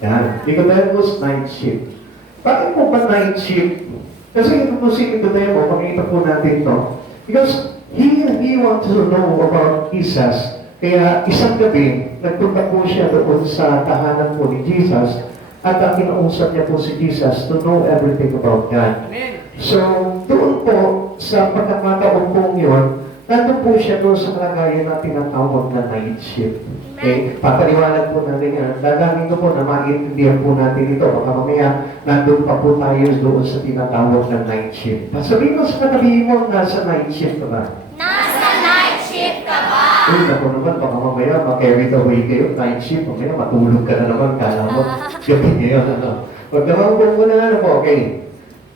Yan. Nicodemus, night shift. Bakit po ba night shift? Kasi ito po si Nicodemo, makikita po natin to. Because he wants to know about Jesus. Kaya isang gabi, nagpunta po siya doon sa tahanan po ni Jesus at kinausap niya po si Jesus to know everything about God. Amen. So, doon po, sa pagkakataon po yun, nandun po siya doon sa kalagayan na tinatawag na night shift. Okay? Papaliwanag po natin yan. Dadangin ko po na maintindihan po natin ito. Baka mamaya, nandun pa po tayo doon sa tinatawag na night shift. Sabihin mo sa katabi mo, nasa night shift ka ba? Nasa night shift ka ba? Uy, ako naman, baka mamaya, ma-carry away kayo, night shift. Mamaya, matulog ka na naman, kala mo. Gabi ngayon, ano. Huwag naman po muna, ano po, okay.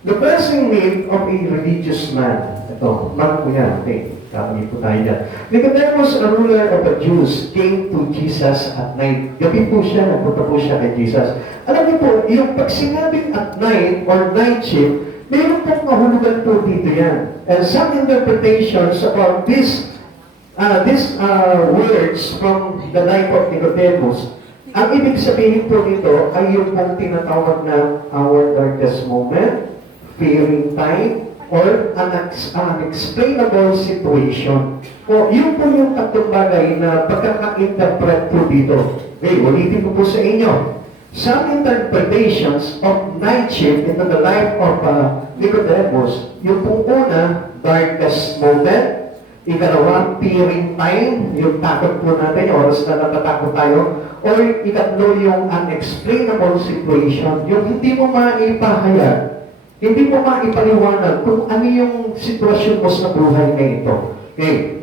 The pressing need of a religious man. Ito, man po yan, okay. Kami po tayo dyan. Nicodemus, a ruler of the Jews, came to Jesus at night. Gabi po siya, nagpunta po siya kay Jesus. Alam niyo po, yung pag sinabing at night or night shift, mayroon pong mahulugan po dito yan. And some interpretations about these words from the life of Nicodemus, ang ibig sabihin po nito ay yung pong tinatawag na our darkest moment, fearing time, or an unexplainable situation. O, yun po yung tatlong bagay na pagkaka-interpret po dito. Okay, ulitin ko po sa inyo. Some interpretations of night shift into the life of Nicodemus, yung pong una, darkest moment, ikalawa, fearing time, yung takot po natin, yung oras na natatakot tayo, or ikatlo, yung unexplainable situation, yung hindi mo maipahayag, hindi mo maipaliwanag kung ano yung sitwasyon mo sa buhay na ito. Okay.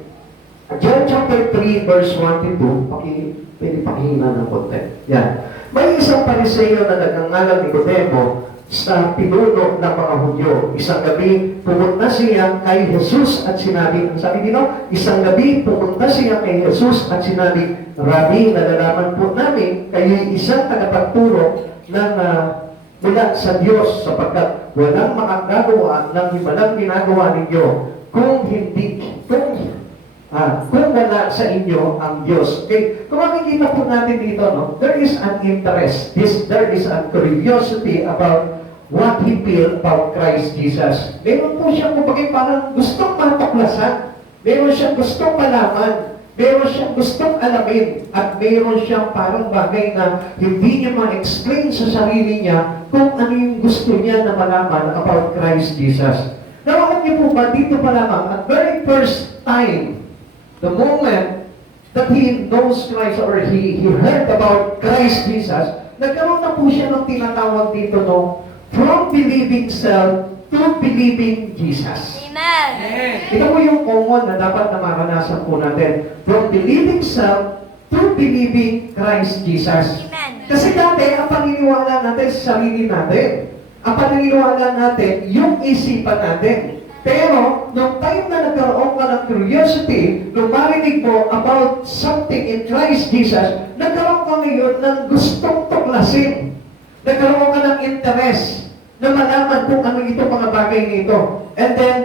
John chapter 3, verse 1 to 2, pwede pakihina ng konti. Yan. May isang Pariseo na nagngangalang Nicodemo sa pinuno ng mga Hudyo. Isang gabi, pumunta siya kay Jesus at sinabi, ang sabi dito, isang gabi, pumunta siya kay Jesus at sinabi, Rabbi, nalalaman po namin, kayo'y isang tagapagturo ng mula sa Diyos sapagkat walang makagagawa ng walang ginagawa ninyo kung wala sa inyo ang Diyos. Okay? Kung makikita po natin dito, no, there is an interest. There is a curiosity about what he feel about Christ Jesus. Meron po siyang parang gustong matuklasan. Meron siyang gustong malaman. Meron siyang gustong alamin at meron siyang parang bagay na hindi niya ma-explain sa sarili niya kung ano yung gusto niya na malaman about Christ Jesus. Nawakan niyo po ba dito pa lamang at very first time, the moment that he knows Christ or he heard about Christ Jesus, nagkaroon na po siya ng tinatawag dito no, from believing self to believing Jesus. Amen. Ito po yung common na dapat na maranasan po natin. From believing self to believing Christ Jesus. Amen. Kasi dati, ang paniniwala natin sa sarili natin. Ang paniniwala natin, yung isipan natin. Pero, nung time na nagkaroon ka ng curiosity, nung marinig mo about something in Christ Jesus, nagkaroon ka ngayon ng gustong tuklasin. Nagkaroon ka ng interest na malaman kung ano itong mga bagay nito. And then,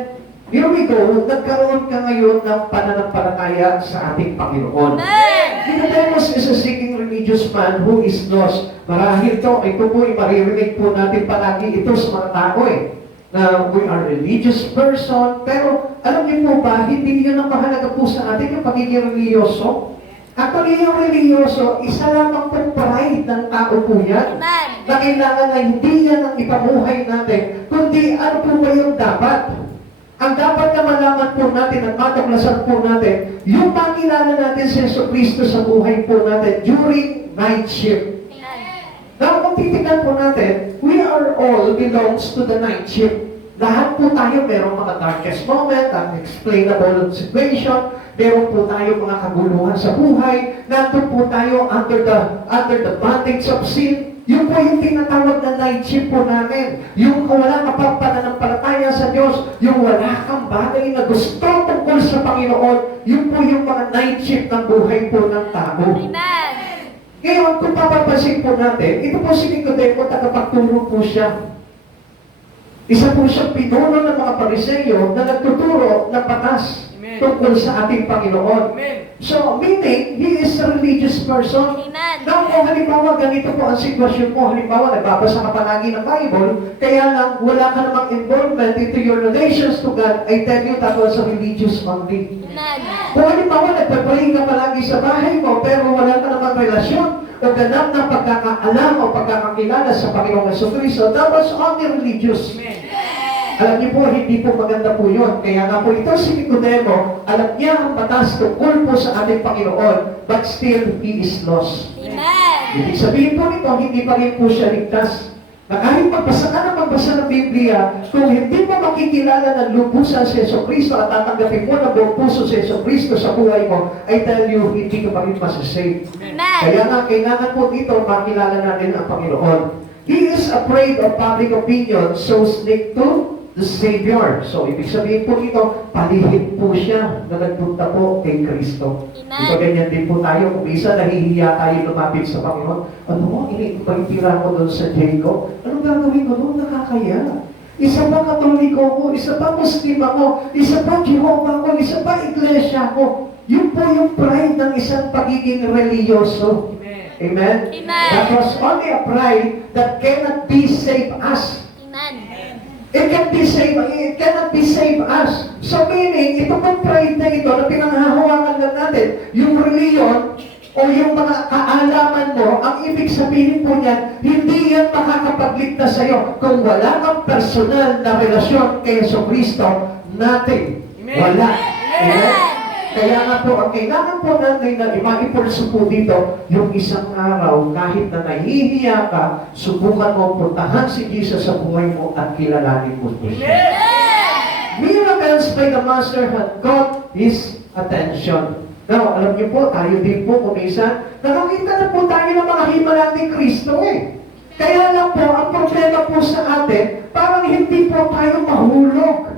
here we go, nagkaroon ka ngayon ng pananampalataya sa ating Panginoon. Nicodemus is a seeking religious man who is lost. Marahil ito po maririnig po natin palagi ito sa mga tao na we are religious person, pero alam niyo po ba, hindi yun ang mahalaga po sa atin yung pagiging religyoso. Actually, yung religyoso, isa lamang pong pride ng tao po yan. Amen. Na kailangan na hindi yan ang ipamuhay natin, kundi ano po ba yung dapat? Ang dapat na malaman po natin at matuklasan po natin, yung makilala natin si Jesucristo sa buhay po natin during night shift. Now, kung titignan po natin, we are all belongs to the night shift. Lahat po tayo merong mga darkest moment, unexplainable situation, meron po tayo mga kaguluhan sa buhay, nandun po tayo under the bondage of sin. Yung po yung tinatawag na night shift po namin. Yung wala ka pang pananampalataya sa Diyos, yung wala kang bagay na gusto tungkol sa Panginoon, yung po yung mga night shift ng buhay po ng tao. Amen. Ngayon, kung papapasin po natin, ito po si Nicodemo, tagapagturo po siya. Isa po siyang pinuno ng mga Pariseo na nagtuturo ng batas. Amen. tungkol sa ating Panginoon. So, meaning, he is a religious person. Amen. Now, kung halimbawa, ganito po ang sitwasyon mo, halimbawa, nagbabasa ka palagi ng Bible, kaya lang, wala ka namang involvement into your relations to God, I tell you, that was a religious only. Amen. Kung halimbawa, nagpapray ka palagi sa bahay mo, pero wala ka namang relasyon, o ganap na pagkakaalam o pagkakakilala sa Panginoong Jesucristo, that was only religious. Alam niyo po, hindi po maganda po yun. Kaya nga po ito si Nicodemo, alam niya ang batas tungkol po sa ating Panginoon, but still, he is lost. Amen. Ibig sabihin po nito, hindi pa rin po siya ligtas. Na kahit magbasa ka ng magbasa ng Biblia, kung hindi mo makikilala ng lubusan si Jesucristo at tatanggapin mo ng buong puso si Jesucristo sa buhay mo, I tell you, hindi ka pa rin masasave. Amen. Kaya nga, kailangan po dito, makilala natin ang Panginoon. He is afraid of public opinion, so stick to the Savior. So, ibig sabihin po ito, palihig po siya na nagpunta po kay Kristo. Amen. Ito ganyan din po tayo. Kung isa nahihiya tayo lumapit sa Panginoon, ano mo, iniipagtira ko doon sa Jacob? Anong gagawin ko doon? Nakakaya. Isa pa Katoliko ko, isa pa Muslim ako, isa pa Jehovah ko, isa pa Iglesia ko. Yun po yung pride ng isang pagiging religyoso. Amen? Amen. That was only a pride that cannot be save us. Amen. It cannot be save us. So meaning, ito pong pride na ito na pinanghahawakan lang natin, yung reliyon o yung mga kaalaman mo, ang ibig sabihin po niyan, hindi yan makakapagligtas sa iyo kung wala kang personal na relasyon kay Jesucristo, nothing. Wala. Amen? Kaya nga po, ang kailangan po natin na maipulso po dito, yung isang araw, kahit na nahihiya ka, subukan mo puntahan si Jesus sa buhay mo at kilalanin mo po siya. Miracles by the Master had caught his attention. Now, alam niyo po, tayo din po, kumisa, nakakita na po tayo ng mga himala ni Kristo eh. Kaya lang po, ang problema po sa atin, parang hindi po tayo mahulog.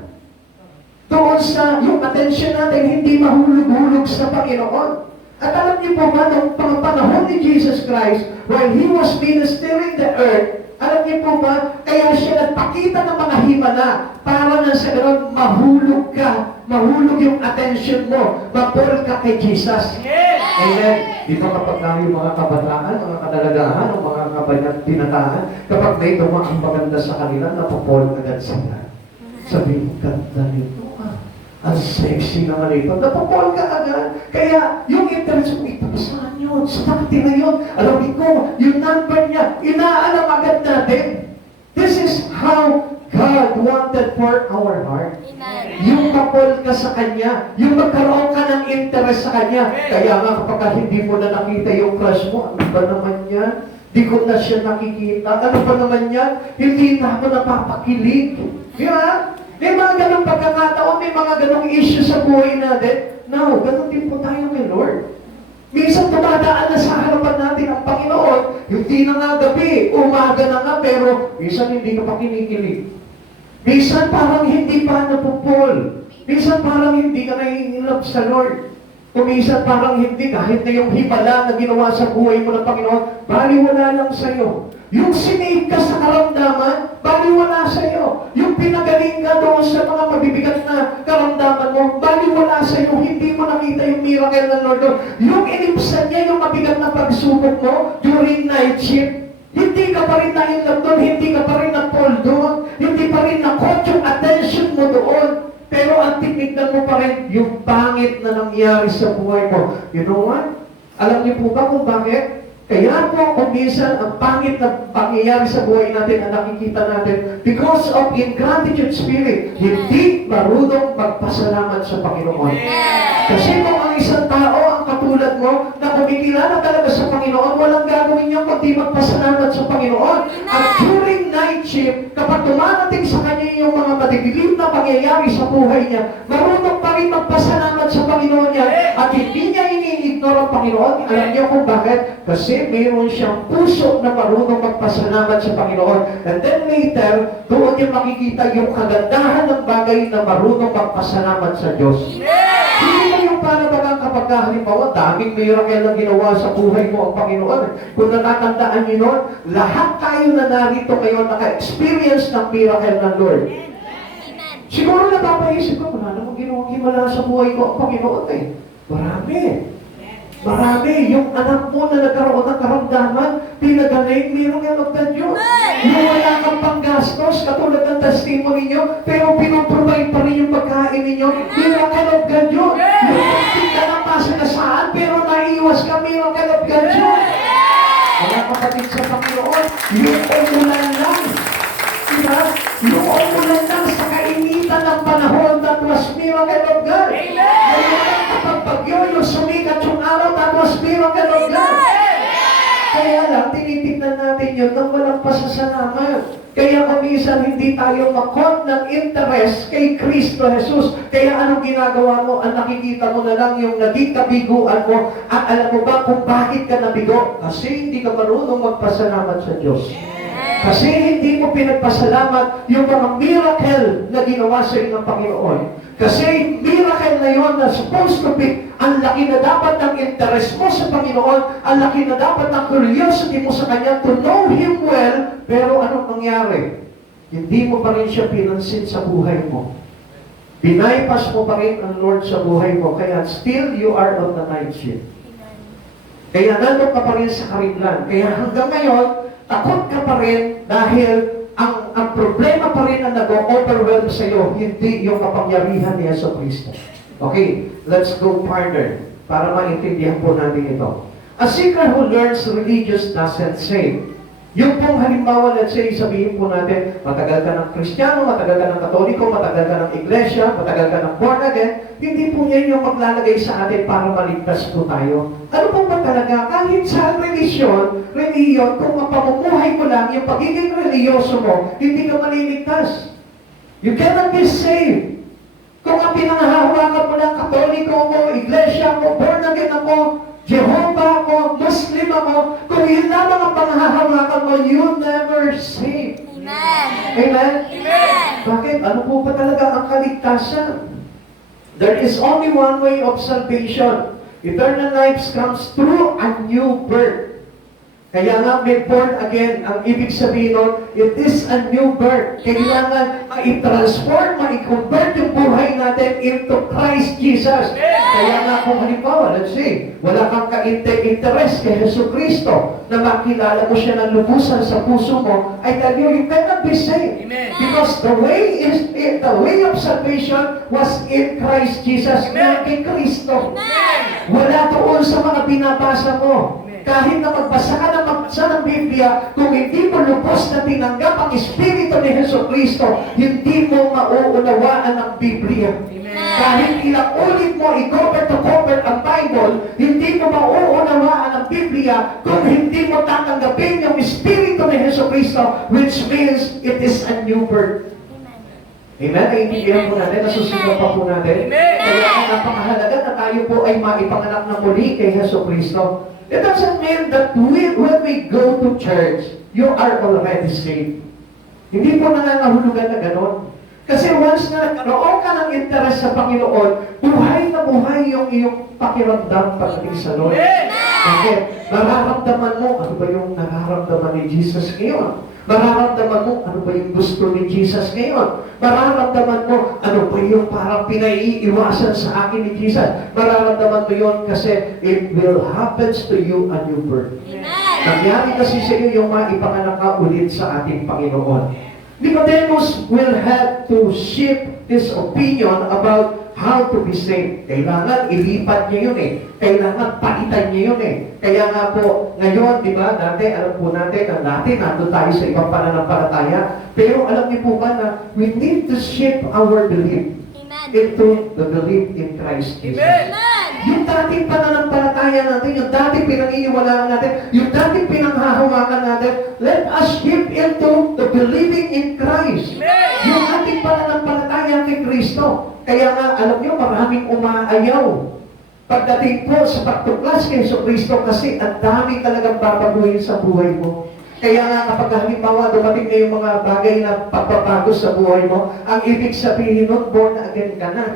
Doon sa yung attention natin, hindi mahulog-hulog sa Panginoon. At alam niyo po ba, noong panahon ni Jesus Christ, while He was ministering the earth, alam niyo po ba, kaya siya nagpakita ng mga himala para na sa gano'n, mahulog ka, mahulog yung attention mo, mapol ka kay Jesus. Amen. Di ba kapag tayo mga kabataan, mga kadalagahan, o mga binataan, kapag may dumaan maganda sa kanila, napapol agad sila. Sabi, ganda nito. Ang sexy naman ito. Napapol ka agad. Kaya, yung interest mo, ito, saan yun? Sa party na yun? Alam ko, yung number niya, inaalam agad natin. This is how God wanted for our heart. Amen. Yung mapol ka sa Kanya, yung magkaroon ka ng interest sa Kanya. Kaya nga, kapag hindi mo na nakita yung crush mo, ano ba naman yan? Di ko na siya nakikita. Ano pa naman yan? Hindi na ako napapakilig. Yeah? May mga ganong pagkakataon, may mga ganong issue sa buhay natin. Now, ganon din po tayo kay Lord. Minsan tumadaan na sa harapan natin ang Panginoon, hindi na nga gabi, umaga na nga, pero minsan hindi ka pa kinikilig. Minsan parang hindi pa napupol. Minsan parang hindi ka nai-love sa Lord. Minsan parang hindi, kahit na yung himala na ginawa sa buhay mo ng Panginoon, baliwala lang sa'yo. Yung sinave ka sa karamdaman, baliwala sa'yo. Yung pinagaling ka doon sa mga mabibigat na karamdaman mo, baliwala sa'yo. Hindi mo nakita yung miracle ng Lord doon. Yung inibsan niya, yung mabigat na pagsubok mo during night shift, hindi ka pa rin na-inlove doon, hindi ka pa rin na-pull doon, hindi pa rin na-caught yung attention mo doon. Pero ang tinignan mo pa rin yung pangit na nangyari sa buhay mo. You know what? Alam niyo po ba kung bakit? Kaya po, kung minsan, ang pangit na pangyayari sa buhay natin na nakikita natin, because of ingratitude spirit, hindi marunong magpasalamat sa Panginoon. Kasi kung ang isang tao, ang katulad mo, na kumikilala talaga sa Panginoon, walang gagawin niya kundi magpasalamat sa Panginoon. At during night shift, kapag dumarating sa kanya yung mga madidilim na pangyayari sa buhay niya, marunong pa rin magpasalamat sa Panginoon niya, at hindi niya ini-ignore ang Panginoon. Alam niyo kung bakit? Kasi mayroon siyang puso na marunong magpasalamat sa Panginoon. And then later, doon niya makikita yung kagandahan ng bagay na marunong magpasalamat sa Diyos. Hindi na yung para bagang kapag halimbawa, daming miracle na ginawa sa buhay mo ang Panginoon. Kung natatandaan niyo nun, lahat tayo na narito ngayon naka-experience ng miracle ng Lord. Siguro napapaisip ko, wala namang ginawang himala sa buhay ko ang Panginoon eh. Marami. Marami. Yung anak mo na nagkaroon ng karamdaman, pinagaling, mayroong anak na Diyos. Yung wala kang panggastos, katulad ng testimony niyo, pero pinoprovide pa rin yung pagkain ninyo, mayroong anak na Diyos. Yung hindi ka na masagasaan, pero naiiwas ka, mayroong anak na Diyos. Mga kapatid sa Panginoon, yung umulan lang. Diba? Yung umulan lang sa kainitan ng panahon, that was miracle of God. Ngayon, kapag bagyo, yung sumikat yung araw, that was miracle of God. Kaya lang, tinitignan natin yun nang walang pasasalamat. Kaya kamisan hindi tayo makot ng interest kay Kristo Jesus. Kaya anong ginagawa mo? Ang nakikita mo na lang yung naging kabiguan mo. At alam mo ba kung bakit ka nabigo? Kasi hindi ka marunong magpasalamat sa Diyos. Kasi hindi mo pinagpasalamat yung mga miracle na ginawa sa iyo ng Panginoon. Kasi miracle na yun na supposed to be, ang laki na dapat ng interest mo sa Panginoon, ang laki na dapat ng curiosity mo sa Kanya to know Him well, pero anong nangyari? Hindi mo pa rin siya pinansin sa buhay mo. Binaypas mo pa rin ang Lord sa buhay mo, kaya still you are on the night shift. Kaya nandun ka pa rin sa karimlan. Kaya hanggang ngayon, takot ka pa rin dahil ang problema pa rin na nag-overwhelm sa iyo, hindi yung kapangyarihan ni Yesu Cristo. Okay, let's go further para maintindihan po natin ito. A seeker who learns religious doesn't save. Yung pong halimbawa, let's say, sabihin po natin, matagal ka ng Kristiyano, matagal ka ng Katoliko, matagal ka ng Iglesia, matagal ka ng born again, hindi po yan yung maglalagay sa atin para maligtas po tayo. Ano po ba talaga? Kahit sa reliyon, kung mapamumuhay mo lang, yung pagiging religyoso mo, hindi ka maliligtas. You cannot be saved. Kung ang pinangahawakan mo ng Katoliko mo, Iglesia mo, born again mo, Jehovah mo, Muslim mo, kung yun lamang ang panghahawakan mo, you never save. Amen. Amen? Amen. Bakit? Ano po ba talaga ang kaligtasan? There is only one way of salvation. Eternal life comes through a new birth. Kaya nga may born again, ang ibig sabihin nun, it is a new birth. Kailangan ma-transform, ma-convert yung buhay natin into Christ Jesus. Kaya nga kung halimbawa, let's say, wala kang ka-interest kay Jesu Cristo, na makilala mo siya ng lubusan sa puso mo, I tell you, you cannot be saved. Because the way of salvation was in Christ Jesus, not in Cristo. Wala doon sa mga binabasa mo. Kahit na magbasa ka ng magbasa ng Biblia, kung hindi mo lubos na tinanggap ang Espiritu ni Jesu Cristo, hindi mo mauunawaan ang Biblia. Kahit ilang ulit mo i-cover to cover ang Bible, hindi mo mauunawaan ang Biblia kung hindi mo tatanggapin yung Espiritu ni Jesu Cristo, which means it is a new birth. Amen? Naiintindihan po natin, nasusunod pa po natin. Kaya ang napakahalaga na tayo po ay maipanganak na muli kay Jesu Cristo. It doesn't mean that when we go to church, you are already saved. Hindi po nangangahulugan na gano'n. Kasi once na nagkaroon ka ng interest sa Panginoon, buhay na buhay yung iyong pakiramdam pagdating sa Lord. Bakit? Nararamdaman mo, ano ba yung nararamdaman ni Jesus ngayon? Mararamdaman mo, ano ba yung gusto ni Jesus ngayon? Mararamdaman mo, ano ba yung parang pinaiiwasan sa akin ni Jesus? Mararamdaman mo yun kasi it will happen to you a new birth. Nangyari kasi sa iyo yung maipanganak ka ulit sa ating Panginoon. Nicodemus will have to shift his opinion about how to be saved. Kailangan ilipat niya yun eh. Kailangan palitan niya yun eh. Kaya nga po, ngayon, di ba, dati, alam po natin na dati nandun tayo sa ibang pananampalataya. Pero alam niyo po ba na we need to shift our belief into the belief in Christ Jesus. Yung dating pananampalataya natin, yung dating pinaniniwalaan natin, yung dating pinanghahawakan natin, let us shift into the believing in Christ. Yung ating pananampalataya kay Kristo. Kaya nga, alam nyo, maraming umaayaw. Pagdating po sa pagtuklas kay Kristo kasi ang dami talagang babaguhin sa buhay mo. Kaya nga kapag halimbawa dumating na yung mga bagay na pagbabago sa buhay mo, ang ibig sabihin nun, born again ka na.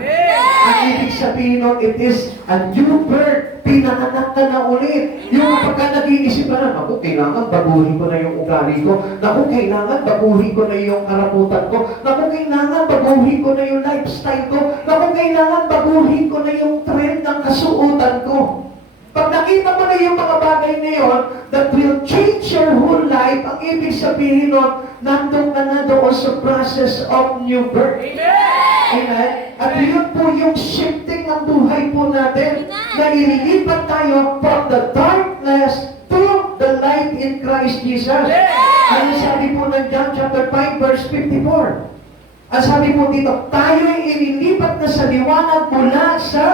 Ang ibig sabihin nun, it is a new birth. pinanganak ka na ulit. Yung pagka nag-iisip ka na, naku, kailangan baguhin ko na yung ugali ko. Naku, kailangan baguhin ko na yung karaputan ko. Naku, kailangan baguhin ko na yung lifestyle ko. Naku, kailangan baguhin ko na yung trend ng kasuotan ko. Pag nakita mo na yung mga bagay na yun, that will change your whole life, ang ibig sabihin nun, nandun ka na doon sa process of new birth. Amen? At yun po yung shifting ng buhay po natin, na ililipat tayo from the darkness to the light in Christ Jesus. Ano sabi po ng John chapter 5 verse 54? Ang sabi po dito, tayo ay ililipat na sa liwanag mula sa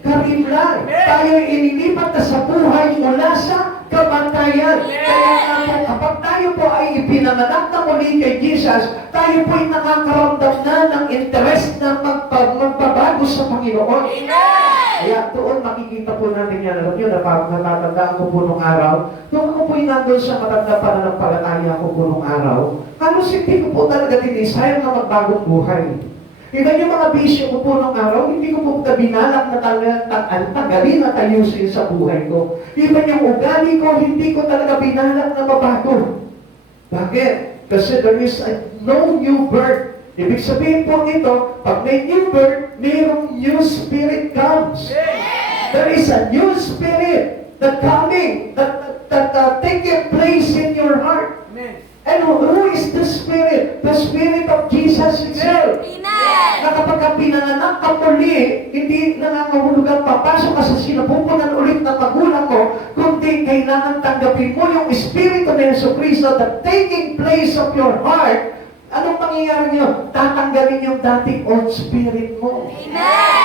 karimlan. Tayo ay inilipat na sa buhay mula sa kamatayan. Kaya nga po, kapag tayo po ay ipinanganak na muli kay Jesus, tayo po ay nakakaramdam na ng interest na magbabago sa Panginoon. Kaya doon makikita po natin yan. Alam nyo, natatandaan ko po nung araw, nung ako po ay nandun sa matanda pananampalataya ko po nung araw, halos hindi ko po talaga dinisayang na magbagong buhay. Iba yung mga bisyo ko po nung araw, hindi ko po binalak na tagalin at ayusin sa buhay ko. Iba yung ugali ko, hindi ko talaga binalak na mabago. Bakit? Kasi there is no new birth. Ibig sabihin po nito, pag may new birth, mayroong new spirit comes. There is a new spirit that coming, that taking place in your heart. And who is the Spirit? The Spirit of Jesus Himself. Na kapag ka pinanganak ka muli, hindi nangangahulugan papasok ka sa sinapupunan ulit ng magulang mo, kundi kailangan tanggapin mo yung Espiritu ng Yesu Cristo that taking place of your heart. Anong mangyayari niyo? Tatanggalin yung dating old spirit mo.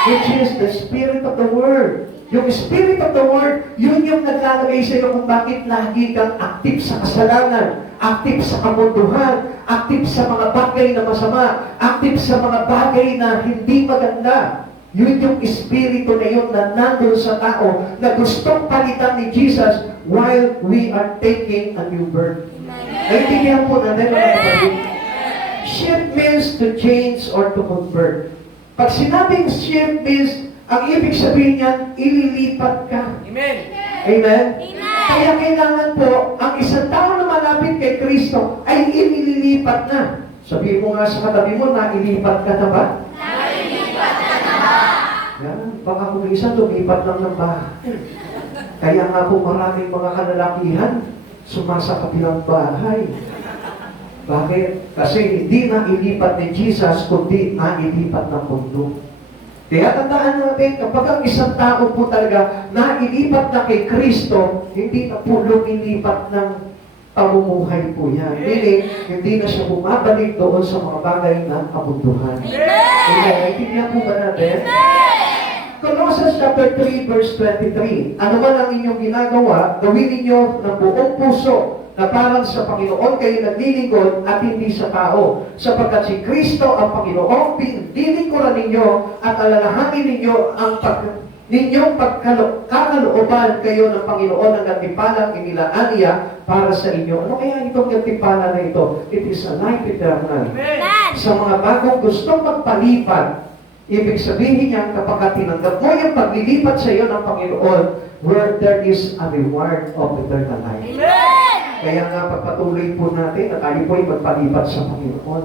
Which is the Spirit of the Word. Yung Spirit of the Word, yun yung naglalagay sa iyo kung bakit lagi kang active sa kasalanan, active sa kamunduhan, active sa mga bagay na masama, active sa mga bagay na hindi maganda. Yun yung Espiritu na yun na nandun sa tao na gustong palitan ni Jesus while we are taking a new birth. Naintindihan po natin mga kapatid. Shift means to change or to convert. Pag sinabing shift means, ang ibig sabihin niyan, ililipat ka. Amen. Amen? Amen. Kaya kailangan po, ang isang tao na malapit kay Kristo ay inililipat na. Sabihin mo nga sa katabi mo, nailipat ka na ba? Nailipat ka na ba? Yan, baka kung isa lumipat lang ng bahay. Kaya nga po maraming mga kalalakihan sumasa kabilang bahay. Bakit? Kasi hindi na ilipat ni Jesus, kundi nailipat ng mundo. Kaya tandaan natin, kapag ang isang tao po talaga nailipat na kay Kristo, hindi na po lumilipat ng pamumuhay po yan. Meaning, hindi na siya bumabalik doon sa mga bagay ng kabunduhan. Amen! Naintindihan po ba natin? Colossians chapter 3 verse 23. Ano man ang inyong ginagawa, gawin ninyo ng buong puso na parang sa Panginoon kayo naglilingkod at hindi sa tao. Sapagkat si Kristo ang Panginoon, lilingkuran ninyo at alalahanin ninyo ang ninyong pagkalooban kayo ng Panginoon ang gantimpalang inilaan niya para sa inyo. Ano kaya itong gantimpala na ito? It is a life eternal. Sa mga bagong gustong magpalipat, ibig sabihin niya, kapag tinanggap mo yung paglilipat sa iyo ng Panginoon, where there is a reward of eternal life. Kaya nga pagpatuloy po natin na tayo po ay magpalipat sa Panginoon.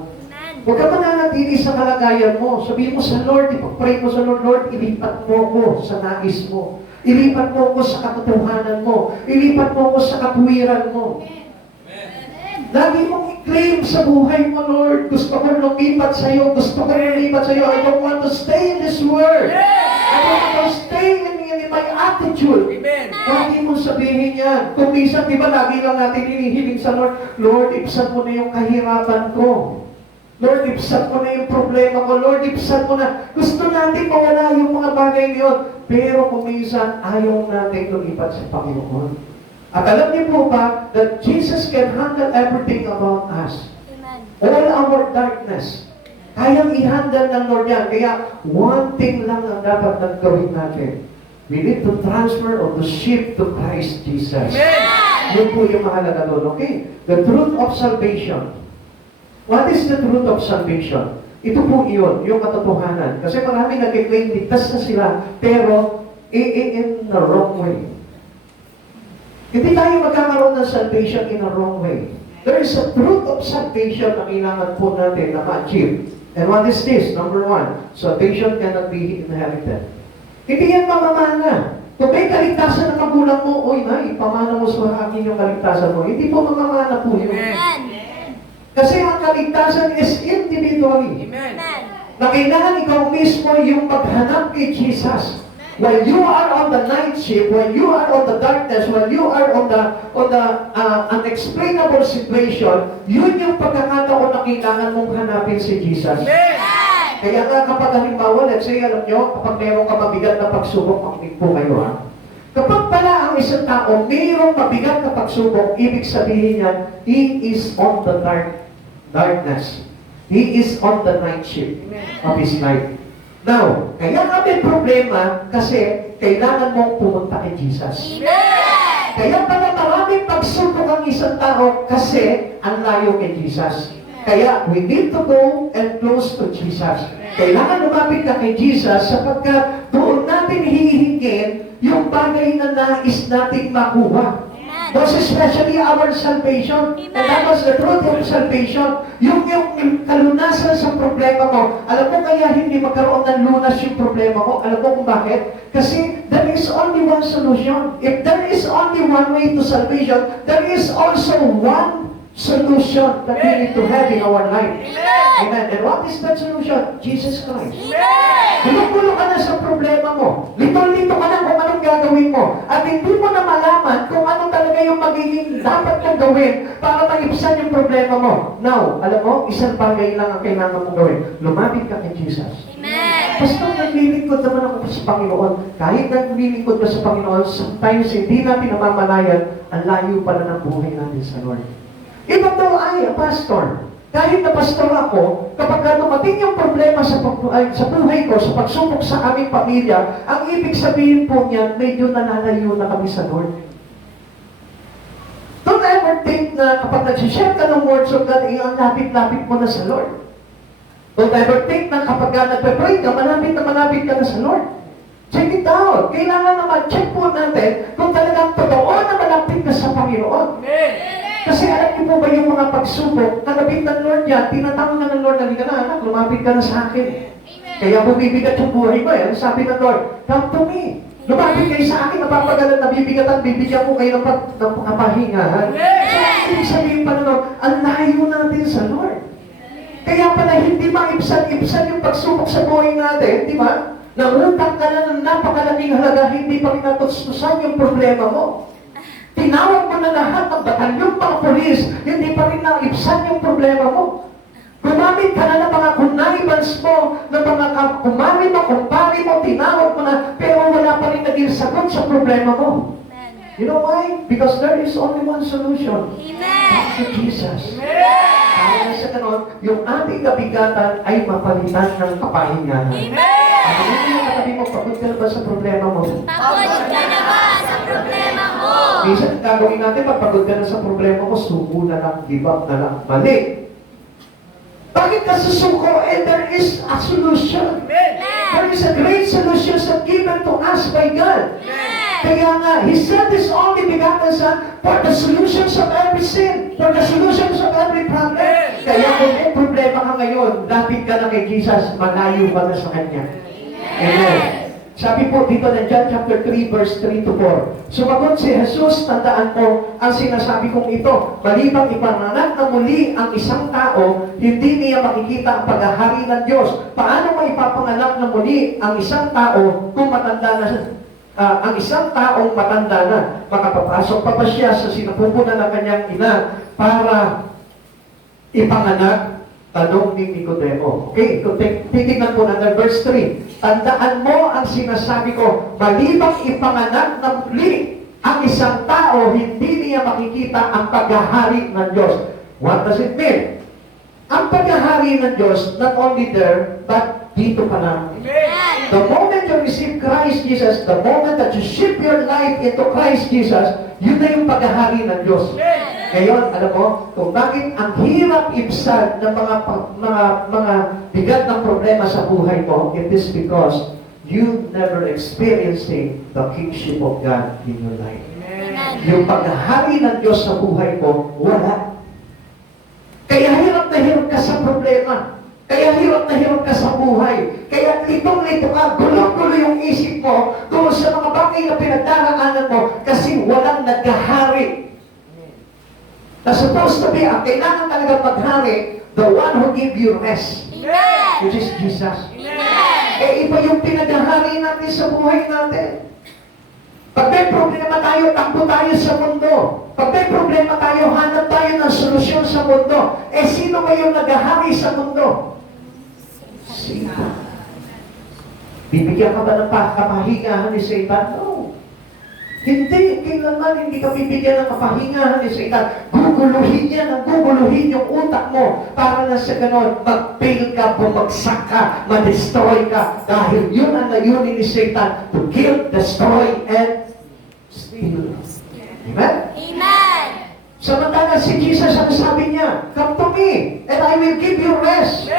Huwag ka mananatili sa kalagayan mo. Sabihin mo sa Lord, ipag-pray mo sa Lord, Lord, ilipat mo ko sa nais mo. Ilipat mo ko sa katotohanan mo. Ilipat mo ko sa katwiran mo. Lagi mong i-claim sa buhay mo, Lord. Gusto ko lumipat sa iyo. Gusto ko lumipat sa iyo. I don't want to stay in this world. I don't want to stay in my attitude. Amen. Lagi mong sabihin yan. Kung minsan, di ba, lagi lang natin hinihiling sa Lord, Lord, ibsan mo na yung kahirapan ko. Lord, ibsan mo na yung problema ko. Lord, ibsan mo na. Gusto natin mawala yung mga bagay ngayon. Pero kung minsan, ayaw natin lumipat sa Panginoon. At alam niyo po ba that Jesus can handle everything about us. All our darkness. Kayang i-handle ng Lord yan. Kaya one thing lang ang dapat gawin natin. We need to transfer or to shift to Christ Jesus. Yun po yung mahalaga doon. Okay? The truth of salvation. What is the truth of salvation? Ito po iyon, yung katotohanan. Kasi marami nag-claim, ligtas na sila, pero in the wrong way. Hindi tayo magkakaroon ng salvation in a wrong way. There is a truth of salvation na kailangan po natin na ma-achieve. And what is this? Number one, salvation cannot be inherited. Hindi yan mamamana. Kung may kaligtasan ng magulang mo, oy na, ipamana mo sa akin yung kaligtasan mo. Hindi po mamamana po yun. Kasi ang kaligtasan is individually. Amen. Na kailangan ikaw mismo yung maghanap kay Jesus. When you are on the night shift, when you are on the darkness, when you are on the unexplainable situation, yun yung pagkakataon na kailangan mong hanapin si Jesus. Kaya nga kapag halimbawa, let's say, alam nyo, kapag meron ka mabigat na pagsubok, makinig po kayo ha. Kapag pala ang isang tao, mayroong mabigat na pagsubok, ibig sabihin niyan, he is on the darkness. He is on the night shift of his life. Now, kaya nga may problema kasi kailangan mong pumunta kay Jesus. Kaya pala maraming pagsubok ang isang tao kasi ang layo kay Jesus. Kaya we need to go and close to Jesus. Kailangan lumapit ka kay Jesus sapagkat doon natin hihingin yung bagay na nais nating makuha. Most especially our salvation. And that was the truth of salvation. Yung kalunasan sa problema mo. Alam mo kaya hindi magkaroon ng lunas yung problema mo? Alam mo kung bakit? Kasi there is only one solution. If there is only one way to salvation, there is also one solution that we need to have in our life. Amen. And what is that solution? Jesus Christ. Gulo-gulo ka na sa problema mo. Lito-lito ka na kung anong gagawin mo. At hindi mo na malaman kung ano talaga yung magiging dapat mong gawin para maibsan yung problema mo. Now, alam mo, isang bagay lang ang kailangan mong gawin. Lumapit ka kay Jesus. Basta naglilingkod naman ako sa Panginoon. Kahit naglilingkod ka sa Panginoon, sometimes hindi natin namamalayan ang layo pala ng buhay natin sa Lord. Ito po ay pastor. Kahit na pastor ako, kapag dumating yung problema sa buhay ko, sa pagsubok sa aming pamilya, ang ibig sabihin po niyan, medyo nalalayo na kami sa Lord. Don't ever think na kapag nag-share ka ng words of God, ang lapit-lapit mo na sa Lord. Don't ever think na kapag nagpe-pray ka, malapit ka na sa Lord. Check it out. Kailangan naman check po natin kung talagang totoo na malapit ka sa Panginoon. Kasi alam niyo po ba yung mga pagsubok, nagabit ng Lord yan, tinatawag na ng Lord, halika na anak, lumapit ka na sa akin. Kaya bumibigat yung buhay mo eh. Sabi ng Lord, come to me. Lumapit kayo sa akin, napapagalan, nabibigatan, bibigyan ko kayo ng kapahingahan. So, ibig sabihin pa na Lord, ang layo natin sa Lord. Kaya pala hindi maibsan-ibsan yung pagsubok sa buhay natin, di ba? Nangutang ka na ng napakalaking halaga, hindi pa pinatustusan yung problema mo. Tinawag mo na lahat ng batalyong mga polis, hindi pa rin naibsan yung problema mo. Gumamit ka na ng mga connivance mo, ng mga kumari mo, kumpari mo, tinawag mo na, pero wala pa rin naging sagot sa problema mo. You know why? Because there is only one solution. That's to Jesus. Kaya sa ganon, yung ating kabigatan ay mapalitan ng kapahingahan. Ano yung katabi mo, pagod ka na ba sa problema mo? Pagod ka na ba sa problema mo? Minsan, gagawin natin, pag pagod ka na sa problema mo, suko na lang, give up na lang, mali. Bakit ka susuko? And there is a solution. There is a great solution given to us by God. Kaya nga, He sent His only begotten Son for the solutions of every sin, for the solutions of every problem. Kaya kung may problema ka ngayon, lapit ka na kay Jesus, malayo ka na sa Kanya. Amen. Sabi po dito ng John chapter 3 verse 3 to 4. Sumagot si Jesus, tandaan mo ang sinasabi kong ito. Malibang ipanganak na muli ang isang tao, hindi niya makikita ang paghahari ng Diyos. Paano maipapanganak na muli ang isang tao kung matanda na ang isang taong matanda na? Makapapasok pa ba siya sa sinapupunan ng kanyang ina para ipanganak? Tanong ni Nicodemo. Okay, titignan po ng verse 3. Tandaan mo ang sinasabi ko, malibang ipanganak na muli ang isang tao, hindi niya makikita ang paghahari ng Diyos. What does it mean? Ang paghahari ng Diyos, not only there, but dito pa lang. The moment you receive Christ Jesus, the moment that you shift your life into Christ Jesus, yun na yung paghahari ng Diyos. Ngayon, alam mo, kung bakit ang hirap ibsan ng mga bigat ng problema sa buhay mo, it is because you never experiencing the kingship of God in your life. Amen. Yung paghahari ng Diyos sa buhay mo, wala. Kaya hirap na hirap ka sa problema. Kaya hirap na hirap ka sa buhay. Kaya litong-lito ka, gulo-gulo yung isip mo doon sa mga bagay na pinagdaraanan mo kasi walang naghahari. Na supposed to be, ang kailangan talaga maghari, the one who give you rest, Amen. which is Jesus. Amen. Eh, iba yung pinaghahari natin sa buhay natin. Pag may problema tayo, takbo tayo sa mundo. Pag may problema tayo, hanap tayo ng solusyon sa mundo. Eh, sino ba yung naghahari sa mundo? Satan. Bibigyan ka ba ng kapahingahan ni Satan? No. Hindi. Kailangan hindi ka bibigyan ng kapahingahan ni Satan. Guguluhin niya ng guguluhin yung utak mo para na sa ganon, mag-fail ka, bumagsak ka, ma-destroy ka. Dahil yun ang layunin ni Satan, to kill, destroy, and steal. Amen? Amen. Samantala si Jesus, ang sabi niya, come to me, and I will give you rest.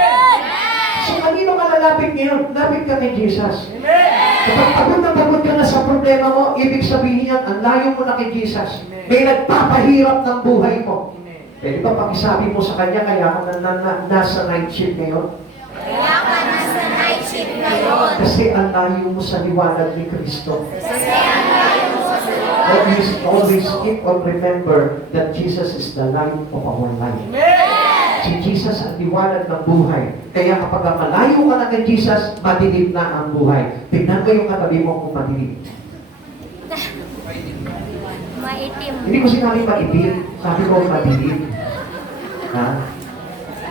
So, kanino ka lalapit ngayon? Lapit ka kay Jesus. Kapag pagod ka na sa problema mo, ibig sabihin yan, ang layo mo na kay Jesus. May nagpapahirap ng buhay mo. Pwede ba pakisabi mo sa kanya, kaya ka nasa night shift ngayon? Kaya ka nasa night shift ngayon. Kasi ang layo mo sa liwanag ni Kristo. Kasi ang layo mo sa Lord. Always keep on remember that Jesus is the light of our life. Si Jesus ang liwanag ng buhay. Kaya kapag malayo ka na kay Jesus, madilim na ang buhay. Tignan mo yung katabi mo kung madilim. Maitim. Hindi ko sinabi maitim, sabi ko madilim. Ha?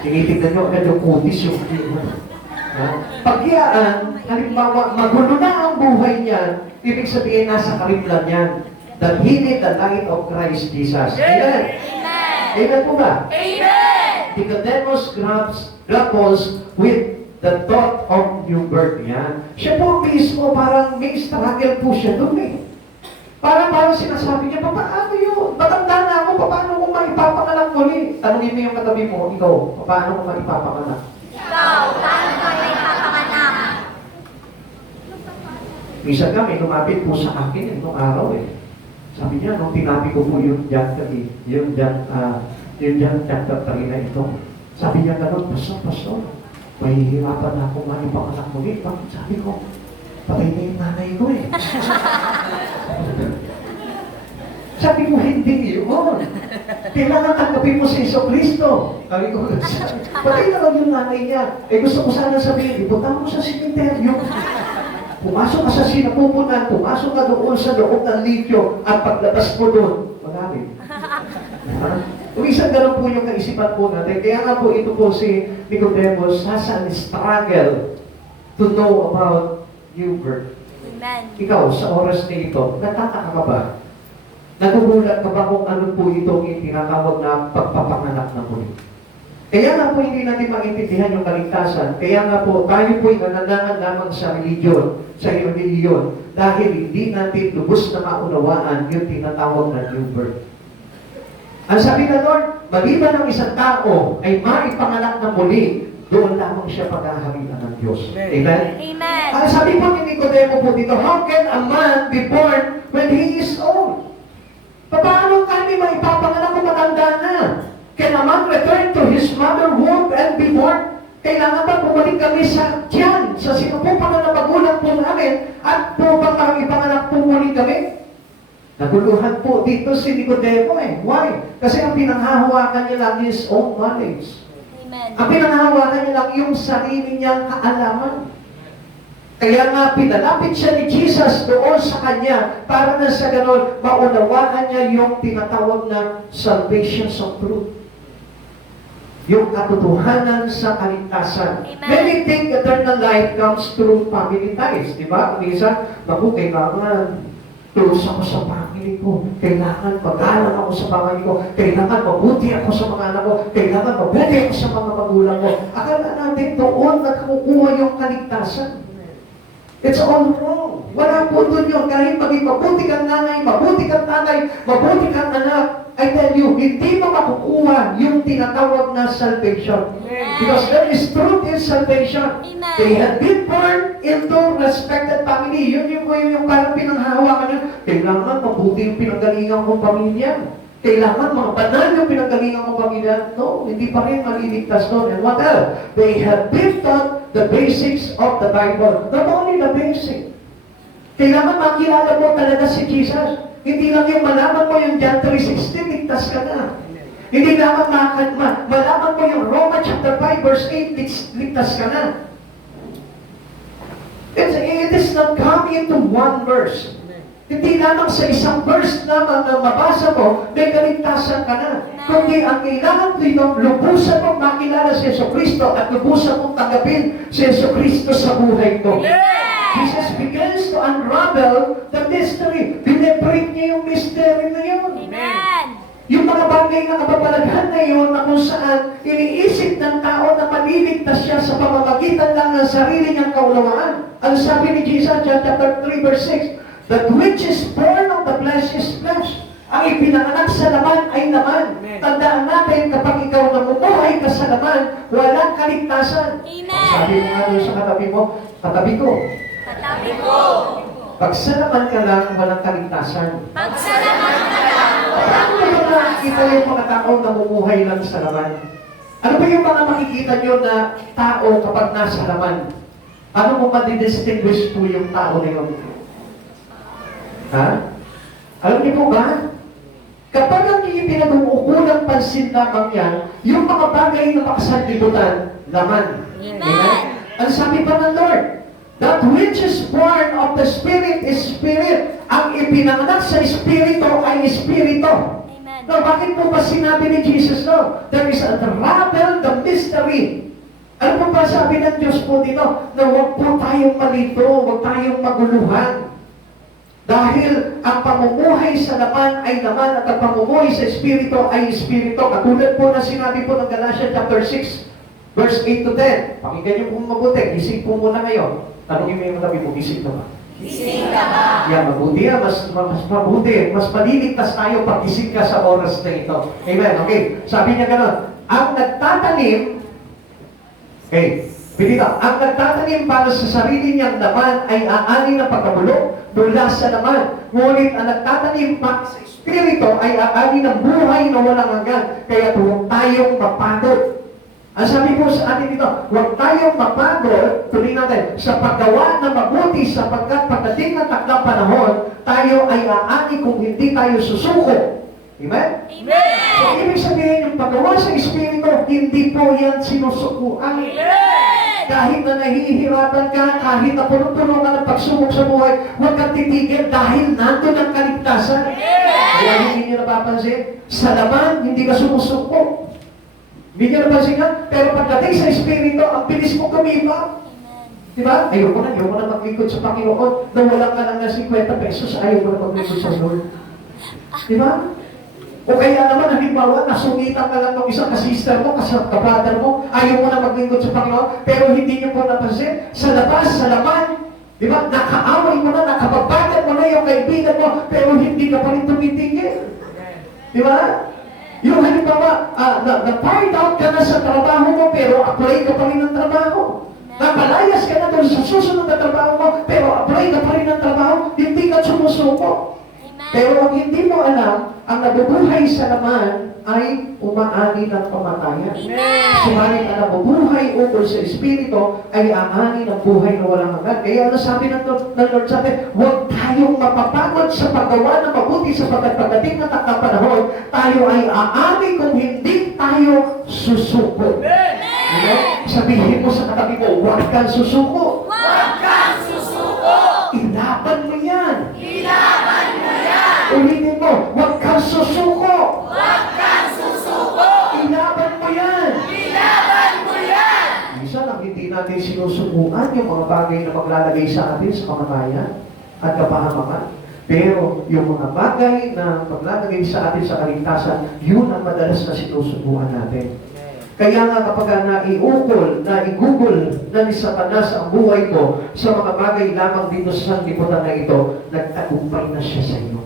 Tinitignan nyo agad yung kutis yung ha? Pagyaan, halimbawa, magulo na ang buhay niya, ibig sabihin nasa karimlan yan. That he need the light of Christ Jesus. Amen. Amen. Amen po ba? Amen. Nicodemus grapples with the thought of new birth niya. Siya po mismo, parang may struggle po siya doon eh. Parang sinasabi niya, paano yun? Matanda na ako, paano ko maipapanganak muli? Tanungin mo yung katabi mo, ikaw, paano ko maipapanganak? Ikaw, paano ka may papanganak? Minsan nga, may lumapit po sa akin nung araw eh. Sabi niya, nung tinabi ko po yung chapter 3 na ito, sabi niya gano'n, Pastor, mahihirapan na akong maipanganak muli. Bakit? Sabi ko, patay na yung nanay ko eh. Sabi ko, hindi yun. Kailangan tanggapin mo si Iso Kristo. Sabi ko, patay na lang yung nanay niya. Eh gusto ko sana sabihin, ipunta mo sa simenteryo. Pumasok ka sa sinapupunan, pumasok ka doon sa loob ng lityo, at paglabas mo doon, wala rin. Umisang ganun po yung kaisipan po natin. Kaya nga po ito po si Nicodemus has an struggle to know about new birth. Amen. Ikaw, sa oras na ito, nagtataka ka ba? Nagugulat ka ba kung ano po itong tinatawag na pagpapanganak na muli? Kaya nga po hindi natin maintindihan yung kaligtasan. Kaya nga po tayo po'y nananangan lamang sa reliyon, dahil hindi natin lubos na maunawaan yung tinatawag na new birth. Ang sabi ng Lord, maliban ng isang tao ay maipanganak na muli, doon lamang siya paghaharian ng Diyos. Amen? Amen. Ang sabi po ni Nicodemo po dito, how can a man be born when he is old? Paano kami maipapanganak kung matanda na? Can a man return to his mother womb and be born? Kailangan ba bumalik kami sa tiyan, sa sinupupan na magulang po namin, at upang kami ipanganak po muli kami? Naguluhan po dito si Nicodemo eh. Why? Kasi ang pinanghahawakan niya lang his own knowledge. Amen. Ang pinanghahawakan niya lang yung sarili niyang kaalaman. Kaya nga pinalapit siya ni Jesus doon sa kanya para na sa ganon maunawaan niya yung tinatawag na salvation of truth. Yung katotohanan sa kaligtasan. Amen. Many think eternal life comes through family ties. Di ba? Minsan, naku, kailangan close ako sa family ko. Kailangan magalang ako sa family ko. Kailangan mabuti ako sa mga anak ko. Kailangan mabuti ako sa mga magulang ko. Akala natin doon nagkukuha yung kaligtasan. It's all wrong. Wala po doon yun. Kahit maging mabuti kang nanay, mabuti kang tatay, mabuti kang anak, I tell you, hindi mo makukuha yung tinatawag na salvation. Because there is truth in salvation. Amen. They have been born into respected family. Yun yung parang pinanghahawakan nyo. Kailangan mabuti yung pinanggalingan kong pamilya. Kailangan mga banal yung pinanggalingan kong pamilya. No, hindi pa rin maliligtas doon. And what else? They have been taught the basics of the Bible. Not only the basic. Kailangan makilala mo talaga si Jesus. Hindi lang yung malaman mo yung John 3:16, ligtas ka na. Hindi lamang malaman mo yung Romans chapter 5 verse 8, ligtas ka na. It is not come into one verse. Hindi lamang sa isang verse lamang na mabasa mo, may kaligtasan ka na. Kundi ang kailangan dito, lubusan mo makilala si Jesucristo at lubusan mong tanggapin si Jesucristo sa buhay ko. Jesus begins to unravel the mystery. Binibreak niya yung mystery na yun. Amen. Yung mga bagay na kababalaghan na yun na kung saan iniisip ng tao na maliligtas siya sa pamamagitan lang ng sarili niyang kaunawaan. Ang sabi ni Jesus, John chapter 3 verse 6, that which is born of the flesh is flesh. Ang ipinanganak sa laman ay laman. Tandaan natin, kapag ikaw namumuhay ka sa laman, walang kaligtasan. Amen. Sabi mo nga doon sa katabi ko, Katabi ko. pag sa laman ka lang, walang kaligtasan. Pagsalamat ka lang. Paano mo ba nakikita yung mga tao na namumuhay lang sa laman? Ano ba yung mga makikita nyo na tao kapag nasa laman? Ano mo ma-distinguish po yung tao na yun? Ha? Alam niyo po ba? Kapag ang ipinag-uukulang pansin lamang yan, yung mga bagay na makasanlibutan, laman. Amen. Ang sabi pa ng Lord, that which is born of the Spirit is Spirit. Ang ipinanganak sa Espiritu ay Espiritu. Amen. No, bakit po ba sinabi ni Jesus, no? There is a unravel the mystery. Ano po ba sabi ng Diyos po dito? Na huwag po tayong malito, huwag tayong maguluhan. Dahil ang pamumuhay sa laman ay laman at ang pamumuhay sa Espiritu ay Espiritu. Katulad po na sinabi po ng Galatians chapter 6, verse 8 to 10. Pakinggan niyo po mabuti. Gising po muna ngayon. Tanongin mo yung matabi mo, gising na ba? Gising ka ba? Yan, mabuti yan. Mas mabuti. Mas maliligtas tayo pag gising ka sa oras na ito. Amen. Okay. Sabi niya gano'n, ang nagtatanim, ang nagtatanim para sa sarili niyang laman ay aani ng pagkabulok mula sa laman. Ngunit ang nagtatanim para sa Espiritu ay aani ng buhay na walang hanggan. Kaya huwag tayong mapagod. Ang sabi po sa atin dito, huwag tayong mapagod, tuloy natin, sa paggawa na mabuti sapagkat pagdating ng takdang panahon, tayo ay aani kung hindi tayo susuko. Amen? Amen. So, ibig sabihin, yung paggawa sa Espiritu, hindi po yan sinusukuan. Kahit na nahihirapan ka, kahit na puno-puno ka ng pagsubok sa buhay, huwag kang titigil dahil nandun ang kaligtasan. Kaya hindi nyo napapansin, sa laman, hindi ka sumusuko. Hindi nyo napansin ka, pero pagdating sa Espiritu, ang bilis mo kumibak. Diba? Ayoko na maglingkod sa Panginoon, na walang ka lang na 50 pesos, ayaw mo na maglingkod sa Lord. Diba? O kaya naman, halimbawa, nasungitan ka lang ng isang kasister mo, kabrother mo, ayaw mo na maglingkod sa Panginoon, pero hindi nyo po napansin, sa labas, sa laman, di ba, nakaaway mo na, nakababagan mo na yung kaibigan mo, pero hindi ka pa rin tumitigil. Di ba? Yung halimbawa, na-find out ka na sa trabaho mo, pero apply ka pa rin ng trabaho. Napalayas ka na doon sa susunod na trabaho mo, pero apply ka pa rin ng trabaho, hindi ka sumusuko. Pero ang hindi mo alam, ang nabubuhay sa laman ay umaani ng kamatayan. Subalit ang nabubuhay ukol sa Espiritu ay aani ng buhay na walang hanggan. Kaya ano sabi ng Lord sa atin, huwag tayong mapapagod sa paggawa ng mabuti sapagkat pagdating ng takdang panahon, tayo ay aani kung hindi tayo susuko. Amen? Sabihin mo sa katabi mo, huwag kang susuko. Huwag kang susuko. Ilaban mo yan. Ilaban mo yan. Ulitin mo, huwag kang susuko. Huwag kang susuko. Ilaban mo yan. Ilaban mo yan. Minsan ang hindi natin sinusubukan yung mga bagay na maglalagay sa atin sa kamatayan at kapahamakan. Pero yung mga bagay na maglalagay sa atin sa kaligtasan, yun ang madalas na sinusubukan natin. Kaya nga kapag naiukol, naigugol na ni Satanas ang buhay ko sa mga bagay lamang dito sa sanlibutan na ito, nagtagumpay na siya sa iyo.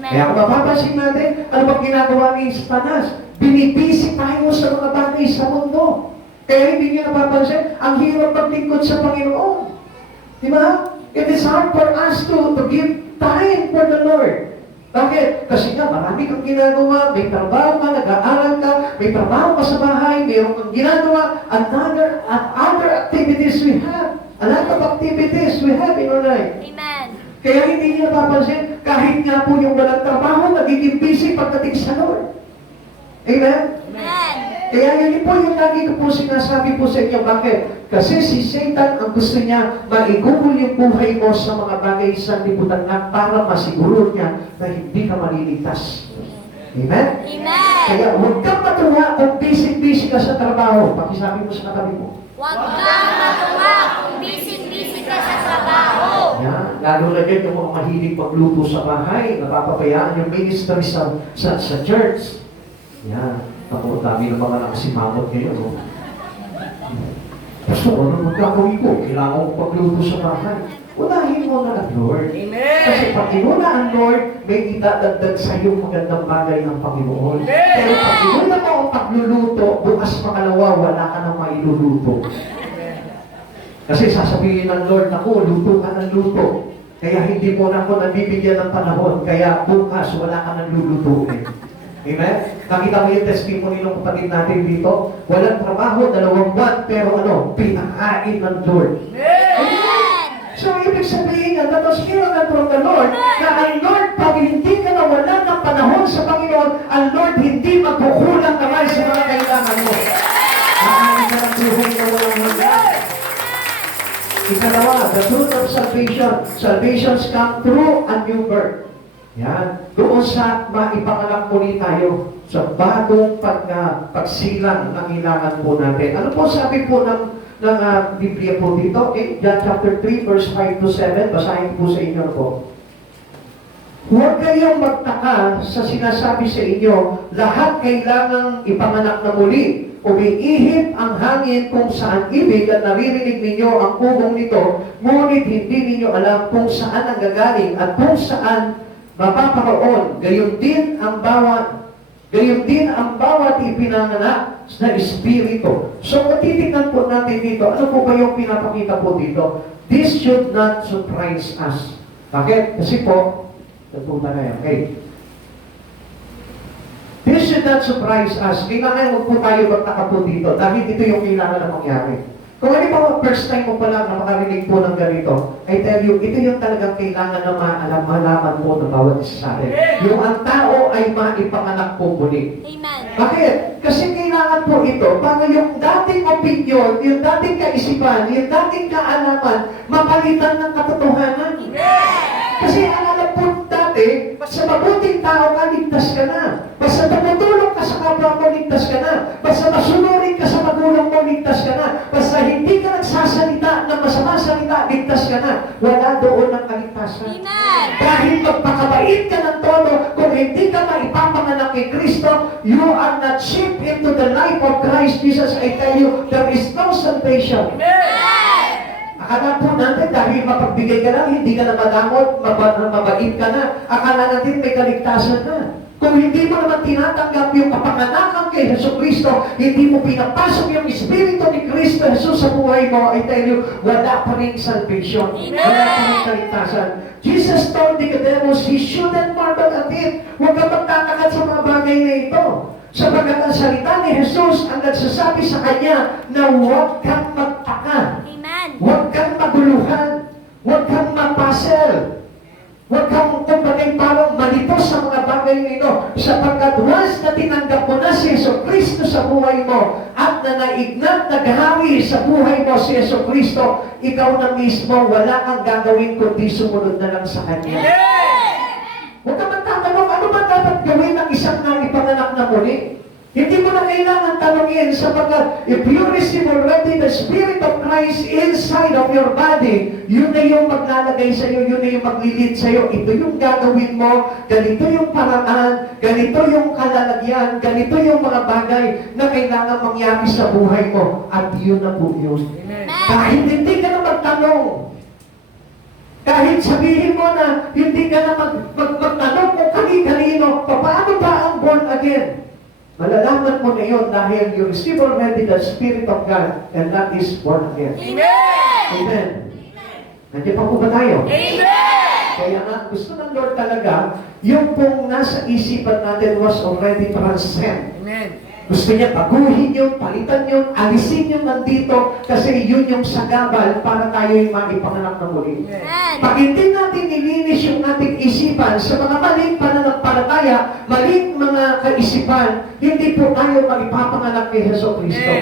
Kaya kung mapapansin natin, ano bang ginagawa ni Satanas? Binibisi tayo sa mga bagay sa mundo. Kaya hindi niyo napapansin, ang hirap maglingkod sa Panginoon. Di ba? It is hard for us to give time for the Lord. Bakit? Kasi nga, marami kang ginagawa, may trabaho ka, nag-aaral ka, may trabaho ka sa bahay, mayroon kang ginagawa, other activities we have. A lot of activities we have in our life. Amen. Kaya hindi niyo napapansin, kahit nga po yung walang trabaho, nagiging busy pagdating sa Lord. Amen? Amen. Kaya yun po yung lagi ko po sinasabi po sa inyo. Bakit? Kasi si Satan, ang gusto niya, maigugol yung buhay mo sa mga bagay sa libutan na para masiguro niya na hindi ka maliligtas. Amen? Amen. Kaya huwag kang matuwa kung busy-busy ka sa trabaho. Pakisabi mo sa katabi mo. Huwag kang matuwa kung busy-busy ka sa trabaho. Yan. Lalo na din yung mga mahilig magluto sa bahay, napapabayaan yung ministry sa church. Yan. Ako, dami ng mga nakasimangot ngayon. No? Pastor, ano magkakawin ko? Kailangan ko pagluto sa bahay. Unahin mo na ang Lord. Amen. Kasi pag inuna ang Lord, may idadagdag sa iyo magandang bagay ng Panginoon. Pero pag inuna mo ang pagluluto, bukas makalawa, wala ka nang mailuluto. Kasi sasabihin ng Lord, naku, luto ka ng luto. Kaya hindi mo na ako nabibigyan ng panahon. Kaya bukas, wala ka nang lulutuin. Amen? Nakita mo yung testimony ng kapatid natin dito? Walang trabaho, 2 buwan, pero pinakain ng Lord. Amen. So, ibig sabihin nga, that was given from the Lord, na ang Lord, pag hindi ka na wala ng panahon sa Panginoon, ang Lord hindi magkukulang kamay sa mga kailangan mo. Maaari ka ng buhay na walang hanggan. Ikalawa, the truth of salvation. Salvations come through a new birth. Yan. Doon sa maipanganak muli tayo sa bagong pagsilang na kailangan po natin. Ano po sabi po ng Biblia po dito? John chapter 3, verse 5 to 7. Basahin po sa inyo po. Huwag kayong magtaka sa sinasabi sa inyo, lahat kailangang ipanganak na muli. Umiihip ang hangin kung saan ibig at naririnig ninyo ang ugong nito, ngunit hindi ninyo alam kung saan ang gagaling at kung saan mapaparoon. Gayon din ang bawat ipinanganak na espiritu. So, matitignan po natin dito, ano po ba yung pinapakita po dito? This should not surprise us. Bakit? Kasi po, nagpunta na yan. Okay. This should not surprise us. Kailangan huwag po tayo magtaka po dito dahil ito yung kailangan na mangyari. Kung ano ba, first time mo pa lang na makarinig po ng ganito, I tell you, ito yung talagang kailangan na malaman po ng bawat isa sa atin. Yung ang tao ay maipanganak po muli. Amen. Bakit? Kasi kailangan po ito para yung dating opinion, yung dating kaisipan, yung dating kaalaman, mapalitan ng katotohanan. Kasi alam po dati, sa mabuting tao ka, ligtas ka na. Basta tumutulong ka sa kapwa mo, ligtas ka na. Basta masunurin ka sa magulang mo, ligtas ka na. Basta hindi ka nagsasalita ng masama salita, ligtas ka na. Wala doon ang kaligtasan. Amen. Dahil magpakabait ka ng todo, kung hindi ka maipapanganak kay Kristo, you are not shaped into the life of Christ Jesus. I tell you, there is no salvation. Akala po natin dahil mapagbigay ka lang, hindi ka na madamot, mabait ka na. Akala natin may kaligtasan na. Kung hindi mo naman tinatanggap yung kapanganakan kay Jesucristo, hindi mo pinapasok yung Espiritu ni Kristo Jesus sa buhay mo, I tell you, wala pa rin salvation. Wala pa rin kaligtasan. Jesus told Nicodemus, he shouldn't marvel at it. Huwag ka magtatakat sa mga bagay na ito. Sapagkat ang salita ni Jesus ang nagsasabi sa kanya na huwag kang magtaka. Huwag kang maguluhan. Huwag kang mapasel. Huwag kang kumpagay parang malito sa mga bagay nito. Sapagkat once na tinanggap mo na si Jesucristo sa buhay mo at na naignat naghari sa buhay mo si Jesucristo, ikaw na mismo wala kang gagawin kundi sumunod na lang sa Kanya. Huwag ka magtatanong, ano ba dapat gawin ng isang naipanganak na muli? Hindi mo na kailangan tanongin sapagkat if you receive already the Spirit of Christ inside of your body, yun na yung maglalagay sa iyo, yun na yung maglilid sa iyo. Ito yung gagawin mo, ganito yung paraan, ganito yung kalalagyan, ganito yung mga bagay na kailangan mangyari sa buhay mo. At yun na po yun. Kahit hindi ka na magtanong, kahit sabihin mo na hindi ka na magtanong kung kani-kanino, paano ba ang born again? Malalaman mo na yun dahil you receive already the Spirit of God and that is born again. Amen! Amen. Nandiyan pa po ba tayo? Amen! Kaya nga, gusto ng Lord talaga, yung pong nasa isipan natin was already transcend. Amen! Gusto niya baguhin yun, palitan yun, alisin yun nandito kasi yun yung sagabal para tayo yung maipanganak na muli. Pag hindi natin nilinis yung ating isipan sa mga maling pananampalataya, maling mga kaisipan, hindi po tayo maipapanganak ni Heso Kristo.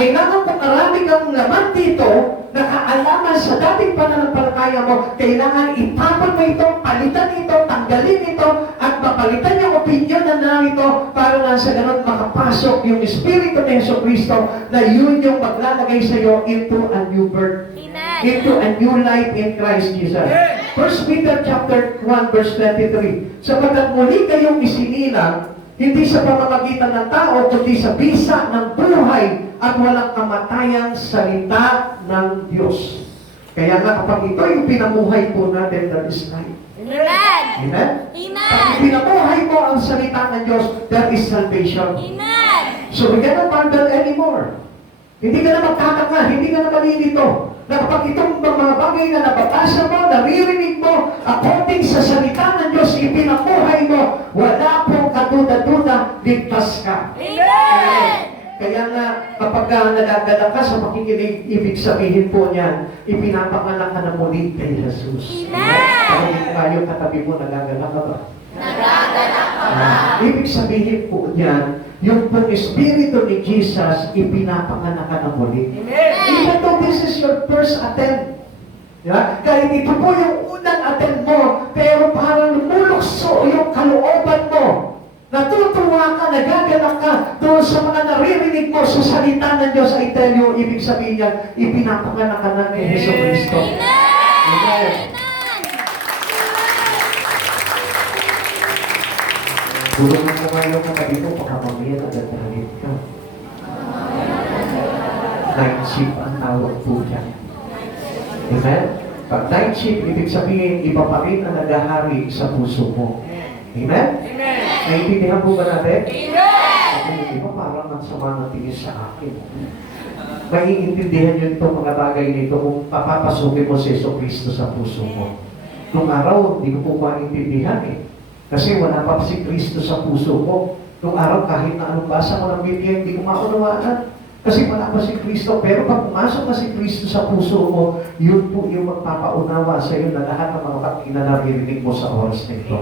Kailangan kung marami kang laman dito, nakaalaman sa dating pananampalataya mo, kailangan itapon mo ito, palitan ito, tanggalin ito, at mapalitan yung opinion na narito para nga sa ganun makapasok yung Espiritu ni Heso Kristo na yun yung maglalagay sa iyo into a new birth, into a new life in Christ Jesus. 1 Peter chapter 1 verse 23, sapagkat muli kayong isinilang, hindi sa pamamagitan ng tao, kundi sa bisa ng buhay at walang kamatayang salita ng Diyos. Kaya nga kapag ito yung pinamuhay po natin, that is life. Amen. Amen? Pag pinamuhay mo ang salita ng Diyos, that is salvation. Amen. So we cannot bundle anymore. Hindi ka na magtataka, hindi ka na malilito. Na kapag itong mga bagay na nababasa mo, naririnig mo, according sa salita ng Diyos, ipinamuhay mo, wala pong kaduda-duda, ligtas ka. Amen. Kaya nga, kapag nadadala ka sa pakikinig, ibig sabihin po niyan, ipinapanganak ka na muli kay Jesus. Amen. Kaya tayo katabi mo, nagagala ka ba? Nagagala ka ba? Ibig sabihin po niyan, yung pong Espiritu ni Jesus, ipinapanganak ka na muli. Even though this is your first attempt, kahit ito po yung unang attempt mo, pero parang lumulukso yung kalooban mo. Natutuwa ka, nagagalak ka doon sa mga naririnig mo sa salita ng Diyos. I tell you, ibig sabihin niya, ipinapanganak ka na ni Heso Kristo. Amen. Tulong mo naman yung mga dito, baka mamaya nagagalit ka. Night shift ang tawag po dyan. Amen? Pag night shift, ibig sabihin, iba pa rin ang naghahari sa puso mo. Amen? Naiintindihan po ba natin? Hindi ba parang ang sama ng tingin sa akin? Maiintindihan nyo itong mga bagay nito kung papapasukin mo si Yeso Kristo sa puso mo. Nung araw, hindi ko po maintindihan eh. Kasi wala pa si Kristo sa puso mo. Nung araw, kahit na anong basa mo ng Biblia, hindi ko maunawaan. Kasi wala pa si Kristo. Pero pag pumasok na si Kristo sa puso mo, yun po yung magpapaunawa sa iyo na lahat ng mga pati na naririnig mo sa oras na ito.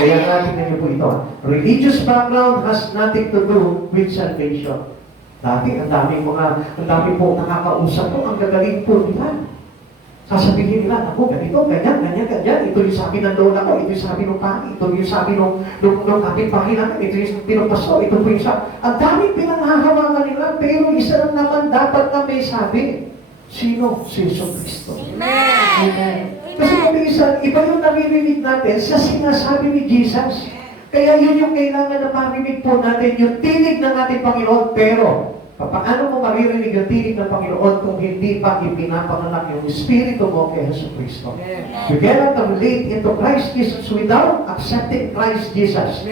Kaya nga, tingnan niyo po ito. Religious background has nothing to do with salvation. Dati, ang dami po nakakausap po, ang gagaling po nila. Sasabihin nila, ako, ganito, ganyan. Ito yung sabi ng lola ko, ito yung sabi ng pari, ito yung sabi ng ating bahay namin, ito yung pinupaso, ito po yung sabi. Ang dami pinanghahawakan nila, pero isa lang naman dapat na may sabi. Sino? Si Yeso Kristo. Amen. Kasi kung minsan, iba yung naririnig natin sa sinasabi ni Jesus. Kaya yun yung kailangan na marinig po natin, yung tinig ng ating Panginoon, pero paano mo maririnig ang tinig ng Panginoon kung hindi pa ipinapanganak yung Espiritu mo kay Yesu Kristo? You cannot relate into Christ Jesus without accepting Christ Jesus.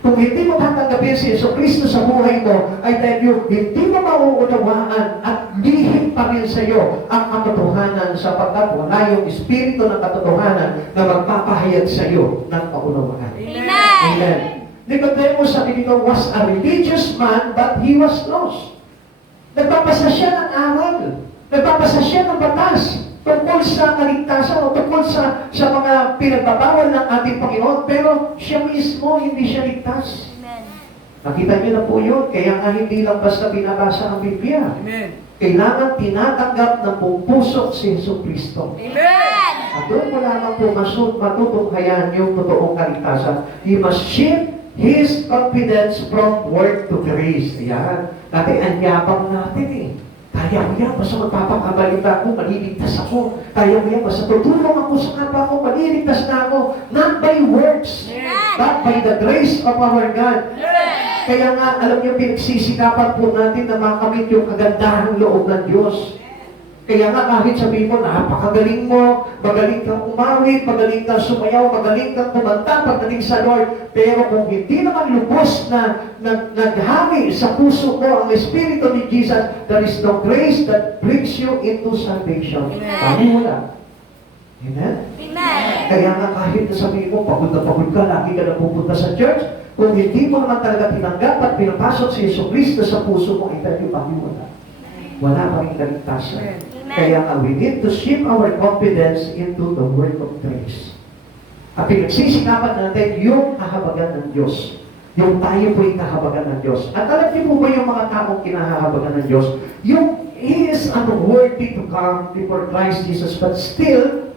Kung hindi mo tatanggapin si Yesu Kristo sa buhay mo, I tell you, hindi mo mauunawaan at lihim pa rin sa iyo ang katotohanan sapagkat wala yung Espiritu ng katotohanan na magpapahayag sa iyo ng kaunawaan. Amen. Nicodemus, sabi dito, was a religious man, but he was lost. Nagpapasa siya ng aral. Nagpapasa siya ng batas tungkol sa kaligtasan o tungkol sa mga pinagbabawal ng ating Panginoon. Pero siya mismo, hindi siya ligtas. Amen. Nakita niyo na po yun. Kaya nga hindi lang basta binabasa ang Biblia. Amen. Kailangan tinatanggap ng buong puso si Yesu Kristo. Amen. At doon mo lamang po matutunghayan yung totoong kaligtasan. You must shift His confidence from word to grace. Ayan. Dati, ang yabang natin eh. Kaya mo yan, basta magpapakabalita ako, maliligtas ako. Kaya mo yan, basta tutulong ako sa kapwa ko, maliligtas na ako. Not by words, but by the grace of our God. Kaya nga, alam niyo, pinagsisikapan po natin na makamit yung kagandahang loob ng Diyos. Kaya nga, kahit sabihin mo, napakagaling mo, magaling kang umawit, magaling kang sumayaw, magaling kang kumanta pagdating sa Lord. Pero kung hindi naman lubos na naghangi sa puso mo ang Espiritu ni Jesus, there is no grace that brings you into salvation. Kami wala. Amen? Amen. Kaya nga kahit sabihin mo, pagod ka, lagi ka na pupunta sa church, kung hindi mo naman talaga tinanggap at pinapasok si Yesu Cristo sa puso mo, ito yung wala. Wala pa rin kaligtasan. Kaya nga, we need to shift our confidence into the word of grace. At pinagsisikapan natin yung kahabagan ng Diyos. Yung tayo po'y kahabagan ng Diyos. At alam niyo po ba yung mga taong kinahahabagan ng Diyos? Yung He is unworthy to come before Christ Jesus, but still,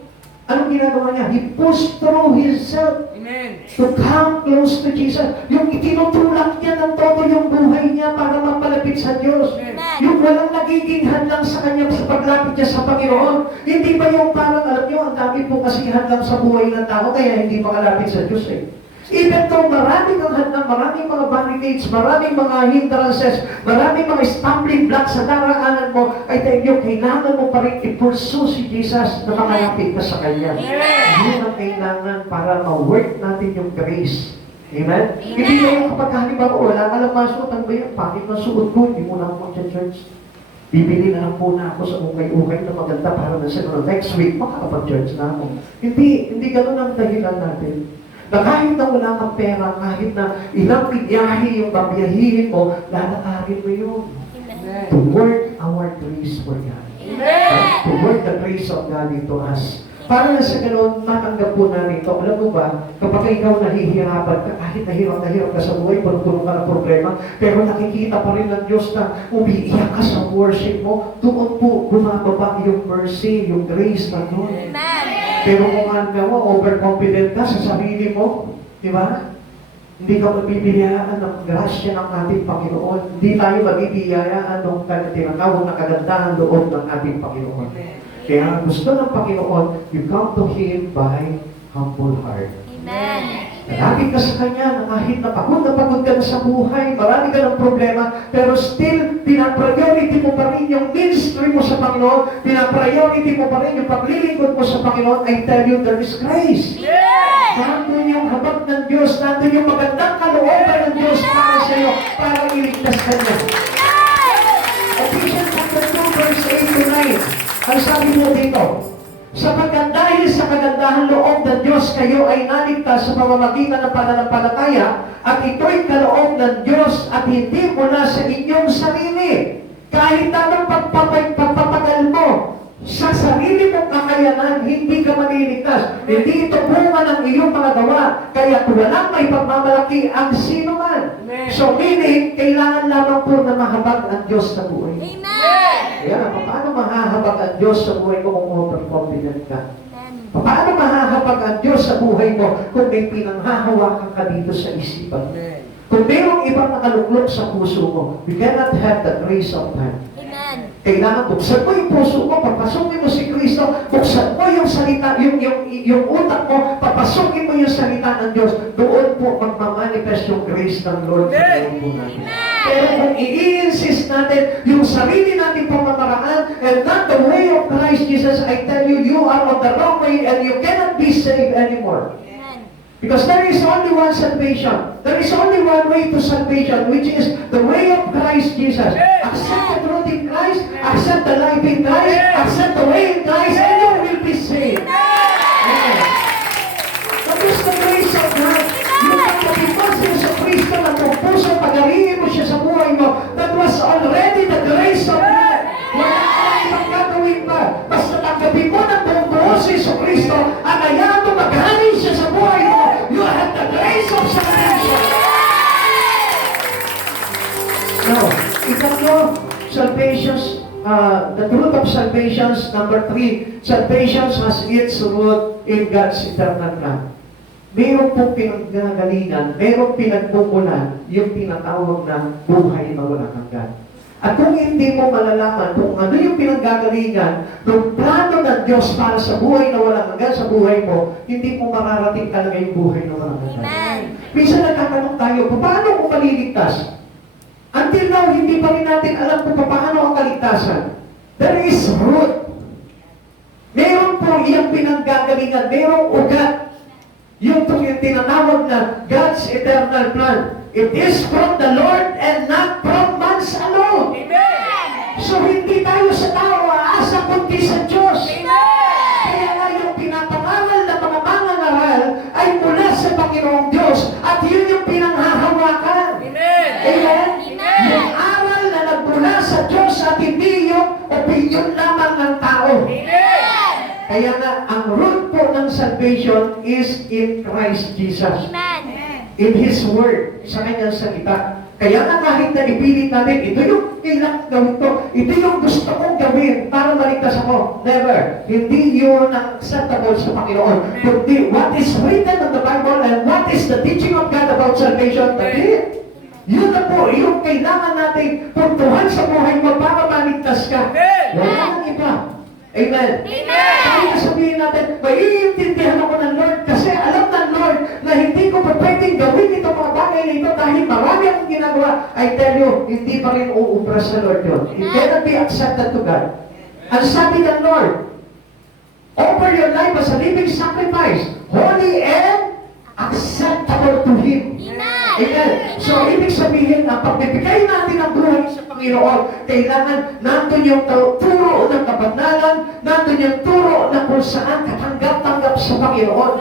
anong ginagawa niya? He pushed through Himself to come close to Jesus. Yung itinutulak niya ng todo yung buhay niya para mapalapit sa Diyos. Yung walang nagiging hadlang sa kanya sa paglapit niya sa Panginoon. Hindi ba yung parang, alam niyo, ang dami po kasi hadlang sa buhay ng tao, kaya hindi makalapit sa Diyos eh. Even though maraming ang hadlang, maraming mga barricades, maraming mga hindrances, maraming mga stumbling blocks sa daraanan mo, ay tayo, kailangan mo pa rin i-pursue si Jesus na makalapit ka sa Kanya. Yun ang kailangan para ma-work natin yung grace. Amen? Hindi na yung kapag halimbawa, wala ka lang masuot, ano ba yun? Bakit masuot ko? Hindi mo na ako mag-church. Bibili na lang po na ako sa ukay-ukay na maganda para na sa next week, makakapag-church na ako. Hindi ganun ang dahilan natin. Na kahit na wala kang pera, kahit na ilang biyahe yung babiyahihin mo, lalakarin mo yun. Amen. To work our grace for God. To work the grace of God into us. Para na sa ganun, matanggap po namin ito. Alam mo ba, kapag ikaw nahihirapan ka, kahit nahirap ka sa buhay, punong-puno ka ng problema, pero nakikita pa rin ng Diyos na umiiyak ka sa worship mo, doon po bumababa yung mercy, yung grace na doon. Amen. Pero kung ano mo, overconfident ka sa sarili mo, di ba? Hindi ka mabibiyayaan ng grasya ng ating Panginoon. Hindi tayo mabibiyayaan ng tinatawag na kagandahan loob ng ating Panginoon. Kaya gusto ng Panginoon, you come to Him by humble heart. Amen. Nalapit ka sa Kanya na kahit napagod ka na sa buhay, marami ka ng problema, pero still, pinapriority mo pa rin yung ministry mo sa Panginoon, pinapriority mo pa rin yung paglilingkod mo sa Panginoon. I tell you, there is grace. Nandun yung habag ng Diyos, nandun yung magandang kalooban ng Diyos para sa iyo, para iligtas ka niya. Ephesians chapter 2, verse 8 to 9. Ang sabi mo dito, sapagkat dahil sa kagandahan loob ng Diyos, kayo ay naligtas sa pamamagitan ng pananampalataya, at ito'y kaloob ng Diyos at hindi mula sa inyong sarili. Kahit anong pagpapagal mo sa sarili mong kakayanan, hindi ka maliligtas. Hindi ito bunga ng iyong mga gawa, kaya walang may pagmamalaki ang sino man. So meaning, kailangan lamang po na mahabag ang Diyos sa buhay. Amen. Kaya, paano mahahabag ang Diyos sa buhay mo kung overconfident ka? Amen. Paano mahahabag ang Diyos sa buhay mo kung may pinanghahawakan ka dito sa isipan? Kung mayroong ibang nakaluklok sa puso mo, you cannot have the grace of God. Amen. Kailangan buksan mo yung puso mo, papasukin mo si Kristo, buksan mo yung salita, yung utak mo, papasukin mo yung salita ng Diyos, doon po magmamanifest yung grace ng Lord sa buhay po natin. Pero kung i-insist natin yung sarili natin pamamaraan and not the way of Christ Jesus, I tell you, you are on the wrong way and you cannot be saved anymore. Amen. Because there is only one salvation. There is only one way to salvation, which is the way of Christ Jesus. Accept the truth in Christ, accept the life in Christ, accept the way in Christ, and you will be saved. Amen. That is the grace of God. Yung pagkatipasin sa Kristo na kung puso, pag-aringin mo siya sa buhay mo, that was already the grace of God. Wala ka ibang gagawin pa. Basta tanggapin mo ng buong buo si Yesu Kristo at hayaan mo maghangin siya sa buhay mo. You have the grace of salvation. Now, ikatlo, salvations, the truth of salvations, number 3, salvation has its root in God's eternal plan. Meron pong pinanggagalingan, meron pinagmumulan, yung tinatawag na buhay na walang hanggan. At kung hindi mo malalaman kung ano yung pinanggagalingan ng plano ng Diyos para sa buhay na walang hanggan sa buhay mo, hindi mo mararating talaga yung buhay na walang hanggan. Amen. Minsan nagtatanong tayo, paano ko maliligtas? Until now, hindi pa rin natin alam kung paano ang kaligtasan. There is root. Meron po iyang pinanggagalingan, merong ugat. Yung tinatawag na God's eternal plan. It is from the Lord and not from man's alone. So hindi tayo sa tao aasa kundi sa Diyos. Kaya nga yung pinapangaral na mga mangangaral ay mula sa Panginoong Diyos at yun yung pinanghahawakan. Amen? Yung aral na nagmula sa Diyos at hindi yung opinion lamang ng tao. Kaya nga, ang root po ng salvation is in Christ Jesus. Amen. In His Word, sa Kanyang salita. Kaya nga kahit na ipilit natin, ito yung kailangan gawin to, ito yung gusto kong gawin para maligtas ako. Never. Hindi yun ang acceptable sa Panginoon. Kundi what is written in the Bible and what is the teaching of God about salvation, that's it. Yun na po, yung kailangan natin puntuhan sa buhay mo para maligtas ka. Wala nang iba. Amen. Kaya sabihin natin, maiintindihan ako ng Lord kasi alam ng Lord na hindi ko pa pwedeng gawin itong mga bagay na ito dahil marami akong ginagawa. I tell you, hindi pa rin uubra sa Lord yun. It cannot be accepted to God. Ang sabi ng Lord, offer your life as a living sacrifice, holy and acceptable to Him. Amen. So, ibig sabihin na pagbibigay natin ang buhay sa Panginoon, kailangan nandun yung turo ng kabanalan, nandun yung turo na kung saan katanggap-tanggap sa Panginoon.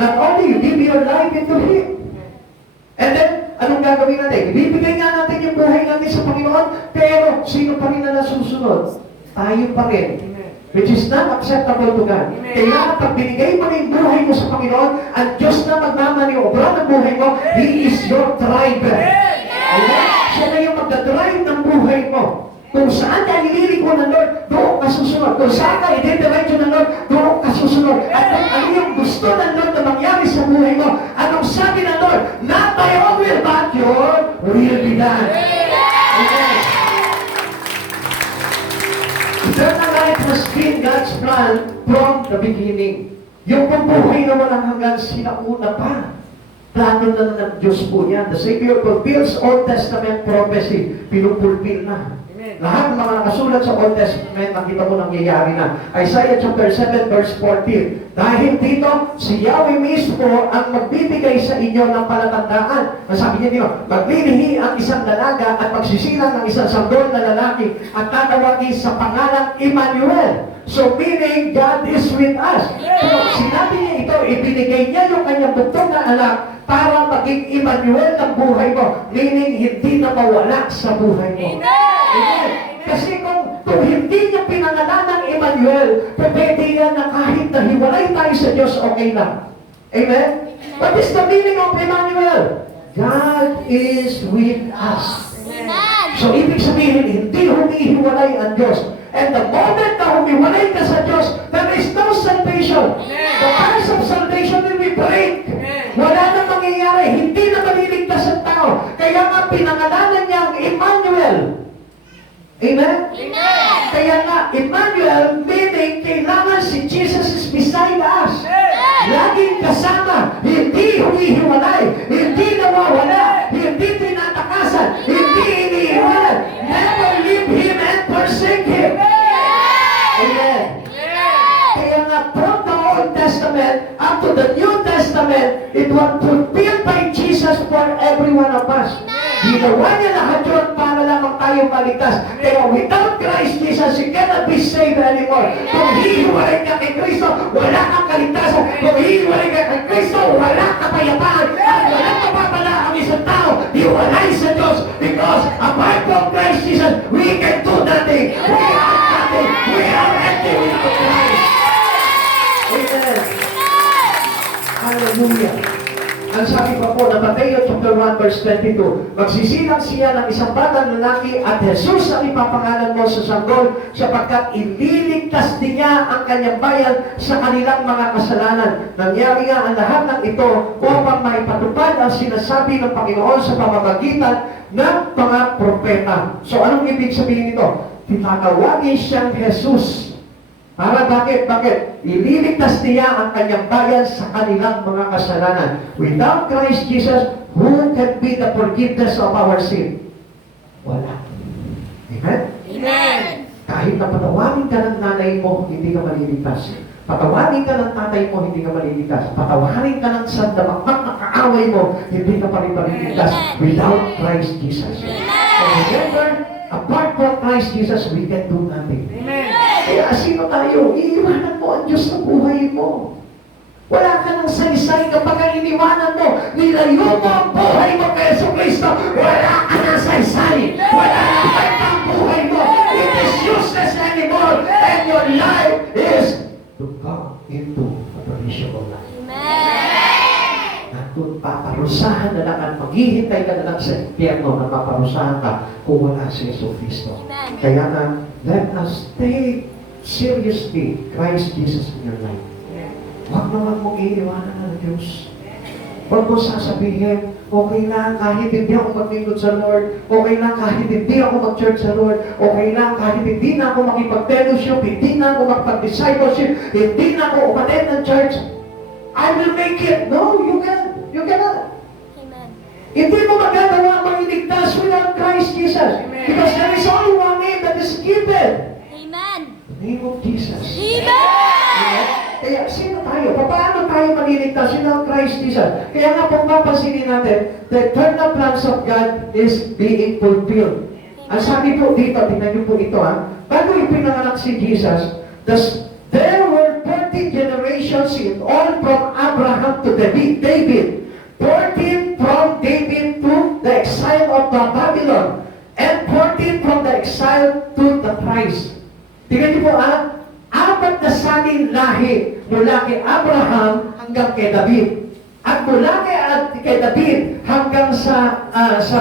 Not only you give your life into Him. And then, anong gagawin natin? Ibibigay nga natin yung buhay natin sa Panginoon, pero sino pa rin na nasusunod? Tayo pa rin. Which is not acceptable to God. Kailangan pag binigay mo na yung buhay mo sa Panginoon, ang Diyos na magmamaniobra ng buhay mo, He is your driver. Amen? Siya na yung magdadrive ng buhay mo. Kung saan ka ililiko ng Lord, doon ka susunod. Kung saan ka i-direct ng Lord, doon ka susunod. At kung ano yung gusto ng Lord na mangyari sa buhay mo, anong sabi ng Lord? Not my own will, but your will be done. Amen. Eternal life has been God's plan from the beginning. Yung pambuhay na walang hanggan, sinauna pa. Plano na ng Diyos po yan. The Savior fulfills Old Testament prophecy. Pinupulpil na. Lahat ng mga nakasulat sa Old Testament, nakita mo nangyayari na. Isaiah chapter 7 verse 14. Dahil dito, si Yahweh mismo ang magbibigay sa inyo ng palatandaan. Sabi niya dito, maglilihi ang isang dalaga at magsisilang ng isang sanggol na lalaki at tatawagin sa pangalang Emmanuel. So meaning, God is with us. Pero sinabi niya ito, ibinigay niya yung kanyang buktong na anak para maging Emmanuel ng buhay mo. Meaning, hindi na mawala sa buhay mo. Amen. Kasi kung hindi niya pinangalan ng Emmanuel, pwede yan na kahit nahiwalay tayo sa Diyos, okay lang. Amen? What is the meaning of Emmanuel? God is with us. So, ibig sabihin, hindi humihiwalay ang Diyos. And the moment na humiwalay ka sa Diyos, there is no salvation. The price of salvation will be break. Wala nang mangyayari. Hindi na maliligtas ang tao. Kaya nga pinangalanan niya ang Emmanuel. Amen? Kaya nga, Emmanuel, meaning kailangan si Jesus is beside us. Laging kasama. Hindi humihiwalay. Hindi nawawala. Hindi tinatakasan. Hindi iniiwanan. Never leave Him and forsake Him. Amen. Kaya nga, from the Old Testament up to the New Testament, it was fulfilled by Jesus for every one of us. Ginawa niya lahat yun para lamang tayo maligtas. Pero without Christ Jesus, you cannot be saved anymore. Kung hihiwalay ka kay Kristo, wala kang kaligtasan. Kung hihiwalay ka kay Kristo, wala kapayapaan. At walang mapapala ang isang tao, hiwalay sa Diyos. Because apart from Christ Jesus, we can do nothing. We are nothing. We are empty without Christ. Amen. Hallelujah. Ang sinasabi pa po na Mateo chapter 1 verse 22, magsisilang siya ng isang batang lalaki at Jesus ang ipapangalan mo sa sanggol sapagkat ililigtas din niya ang kanyang bayan sa kanilang mga kasalanan. Nangyari nga ang lahat ng ito upang maipatupad ang sinasabi ng Panginoon sa pamamagitan ng mga propeta. So anong ibig sabihin nito? Tinatawagin siyang Jesus. Para bakit? Bakit? Ililigtas niya ang kanyang bayan sa kanilang mga kasalanan. Without Christ Jesus, who can be the forgiveness of our sin? Wala. Amen? Amen. Kahit na patawagin ka ng nanay mo, hindi ka maliligtas. Patawagin ka ng tatay mo, hindi ka maliligtas. Patawagin ka ng sandamakmak na kaaway mo, hindi ka pa rin maliligtas. Without Christ Jesus. So remember, apart from Christ Jesus, we can do nothing. Kaya sino tayo? Iiwanan mo ang Diyos sa buhay mo. Wala ka ng saysay kapag iniwanan mo, nilayo mo ang buhay mo kay Yesu Cristo. Wala ka ng saysay. Wala na kwenta ang buhay mo. It is useless anymore. And your life is to come into a perishable life. Nandun paparusahan na lang at maghihintay ka na lang sa impyerno na maparusahan ka kung wala si Yesu Cristo. Kaya na, let us take seriously Christ Jesus in your life. Huwag naman mong iiwanan ng Diyos. Huwag mo sasabihin, okay lang kahit hindi ako maglingkod sa Lord, okay lang kahit hindi ako mag-church sa Lord, okay lang kahit hindi na ako makipag-fellowship, hindi na ako makipag-discipleship, hindi na ako umattend ng church, I will make it. No, you can. You cannot. Amen. Hindi mo magagawa ang iligtas without Christ Jesus. Because there is only one name that is given. Amen. The name of Jesus. Amen. Kaya sino tayo? Paano tayo maliligtas without Christ Jesus? Kaya nga kung papansinin natin, the eternal plans of God is being fulfilled. Ang sabi po dito, tingnan niyo po ito bago ipinanganak si Jesus, there were 40 generations in all from Abraham to David. 14 from David to the exile of Babylon. And 14 from the exile to the Christ. Tingnan niyo po apat na saling lahi mula kay Abraham hanggang kay David. At mula kay David hanggang sa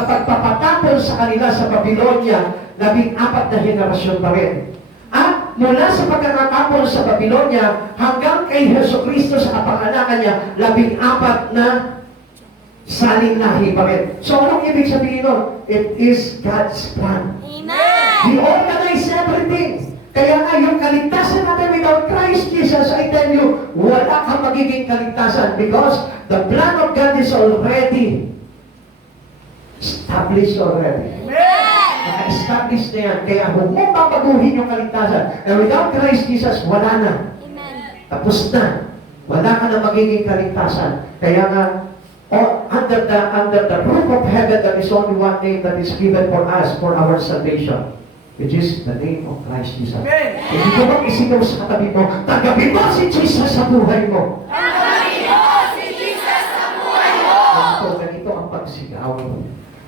pagpapatapon sa kanila sa Babylonia, 14 na henerasyon pa rin. At mula sa pagkakatapon sa Babylonia hanggang kay Yesu Cristo sa kapanganakan niya, 14 na saling lahi pa rin. So anong ibig sabihin nun? It is God's plan. Amen. He organized everything. Kaya nga yung kaligtasan natin without Christ Jesus, I tell you, wala kang magiging kaligtasan because the plan of God is already established already. Naka-establish na yan. Kaya huwag mong papaguhin yung kaligtasan. And without Christ Jesus, wala na. Amen. Tapos na. Wala ka na magiging kaligtasan. Kaya nga, under the roof of heaven, there is only one name that is given for us, for our salvation, which is the name of Christ Jesus. Hindi ko bang isigaw sa katabi mo, tanggapin mo si Jesus sa buhay mo. Tanggapin mo si Jesus sa buhay mo. Ganito ang pagsigaw.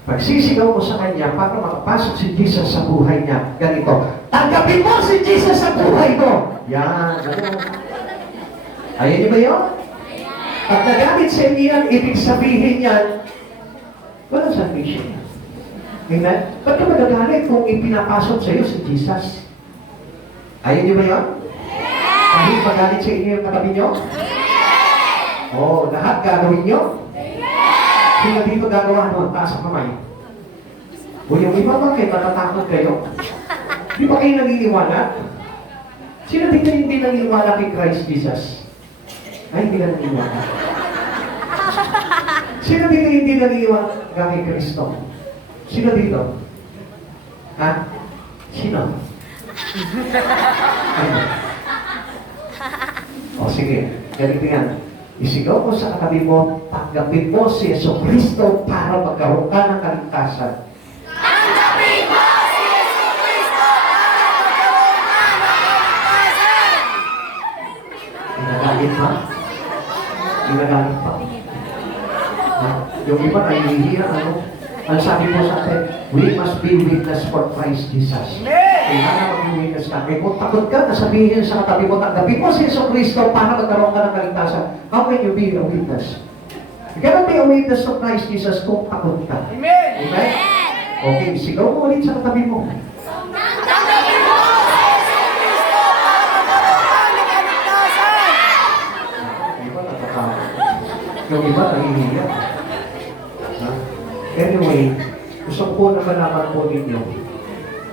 Pagsisigaw mo sa Kanya para makapasok si Jesus sa buhay niya. Ganito, tanggapin mo si Jesus sa buhay mo. Yan. Ayan niyo ba yun? Pag nagamit sa inyo yan, ibig sabihin yan, walang salvation yan. Amen? Ba't ka magagalit kung ipinapasok sa iyo si Jesus? Ayan niyo ba yun? Kahit magalit sa inyo yung katabi niyo? Oo, lahat gagawin niyo? Sino dito gagawa nun? Taas ang kamay. O yung iba ba kayo, natatakot kayo? Di ba kayo naniniwala? Sino dito hindi naniniwala kay Christ Jesus? Ay, hindi ka naniniwala. Sino dito hindi naniniwala kay Kristo? Sino dito? Ha? Sino? O sige, ganito yan. Isigaw mo sa katabi mo, tanggapin mo si Yesu Cristo para magkaroon ka ng kaligtasan. Tanggapin mo si Yesu Cristo para magkaroon ka ng kaligtasan. Ginagalit pa? Ginagalit pa? Ha? Yung iba nahihira, ang sabi mo sa atin, we must be witness for Christ Jesus. Kailangan maging witness ka. Eh kung takot ka, nasabihin sa katabi mo, tanggapin mo si Yesu Cristo para magkaroon ka ng kaligtasan. How can you be a witness? You cannot be a witness of Christ Jesus kung takot ka. Amen. Amen? Okay, sigaw mo ulit sa katabi mo. Tanggapin mo si Yesu Cristo para magkaroon ka ng kaligtasan. Yung iba natatakot. Yung iba nahihiya. Ha? Anyway, gusto ko po na malaman po ninyo,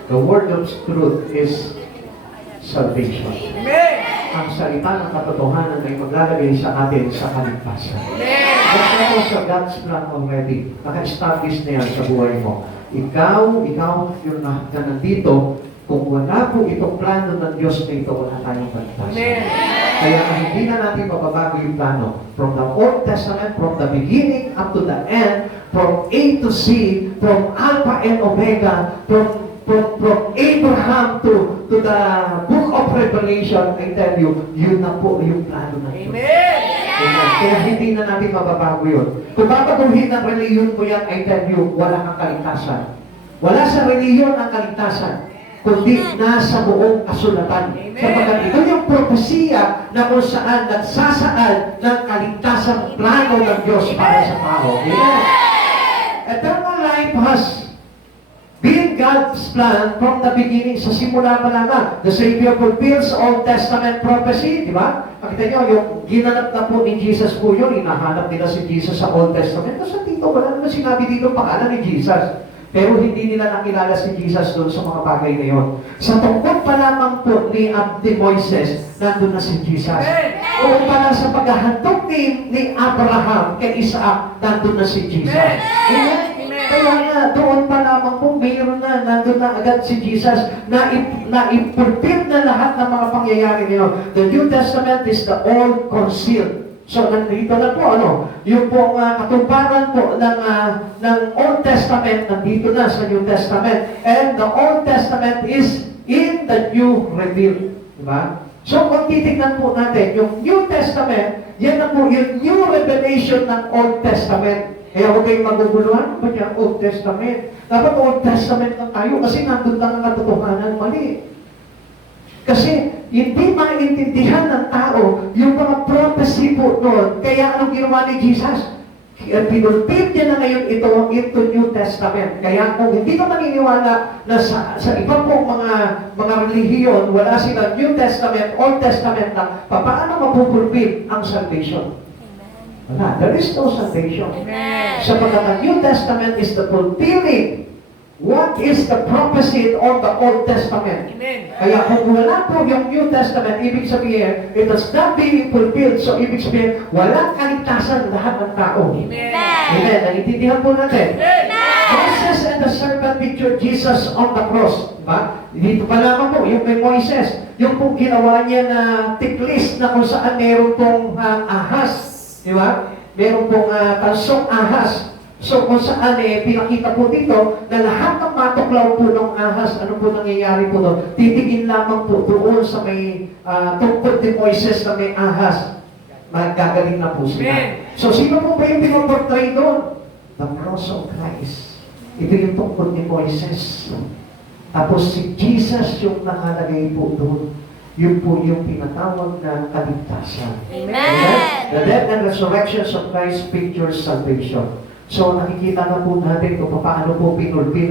the word of truth is salvation. Amen. Ang salita ng katotohanan ay maglalagay sa atin sa kaligtasan. Amen. That's also God's plan already. Naka-establish na yan sa buhay mo. Ikaw, yung nandito, kung wala po itong plano ng Diyos na ito, wala tayong kaligtasan. Amen. Kaya hindi na natin mababago yung plano. From the Old Testament, from the beginning up to the end, from A to Z, from Alpha and Omega, from Abraham to the book of Revelation, I tell you, yun na po yung plano ng Diyos. Amen. Amen. Kaya hindi na natin mababago yun. Kung babaguhin ng reliyon mo yan, I tell you, wala kang kaligtasan. Wala sa reliyon ang kaligtasan, kundi nasa buong kasulatan. Amen. Sapagkat ito yung propesiya na kung saan nagsasaad ng kaligtasang plano ng Diyos para sa tao. Amen. Eternal life has been God's plan from the beginning, sa simula pa lamang. The Savior fulfills Old Testament prophecy, di ba? Pakita nyo, yung ginanap na po ni Jesus po yun, hinahanap nila si Jesus sa Old Testament. Kasi dito, wala naman sinabi dito pangalan ni Jesus. Pero hindi nila nakilala si Jesus doon sa mga bagay na yun. Sa tungkol pa lamang po ni Moises, nandun na si Jesus. O pala sa paghahandog ni Abraham kay Isaac, nandun na si Jesus. Amen? Kaya nga, doon pa lamang po, mayroon na, nandun na agad si Jesus na i-fulfill na lahat ng mga pangyayari niyo. The New Testament is the old concealed. So, nandito na po, yung pong katuparan po ng Old Testament, nandito na sa New Testament. And the Old Testament is in the New revealed. Diba? So, kung titignan po natin, yung New Testament, yan na po yung new revelation ng Old Testament. Kaya huwag kayong maguguluhan, ba niya, Old Testament? Dapat Old Testament lang tayo kasi nandun lang ang katotohanan, mali. Kasi hindi maintindihan ng tao yung mga prophecy po noon. Kaya anong ginawa ni Jesus? Pinulpil niya na ngayon ito into New Testament. Kaya kung hindi ka maniniwala na sa iba pong mga relihiyon, wala silang New Testament, Old Testament lang, paano mapupulpil ang salvation? Wala. There is no salvation. Sapagkat ang New Testament is the fulfilling what is the prophecy on the Old Testament. Amen. Kaya kung wala po yung New Testament, ibig sabihin, it does not being fulfilled. So, ibig sabihin, walang kaligtasan lahat ng tao. Amen. Amen. Naintindihan po natin. Amen. Moses and the serpent pictured Jesus on the cross. Diba? Dito pa lamang po, yung kay Moises, yung pong ginawa niya na tiklis na kung saan meron pong ahas. Di ba? Meron pong tansong ahas. So kung saan pinakita po dito na lahat ng matuklaw po ng ahas, ano po nangyayari po doon? Titigin lamang po doon sa may tungkol ni Moises na may ahas. Magagaling na po sila. So sino po ba yung pinoportray doon? The cross of Christ. Ito yung tungkol ni Moises. Tapos si Jesus yung nakalagay po doon. Yun po yung tinatawag na kaligtasan. Amen. The death and resurrection of Christ pictures salvation. So nakikita na po natin kung paano po pinulpil,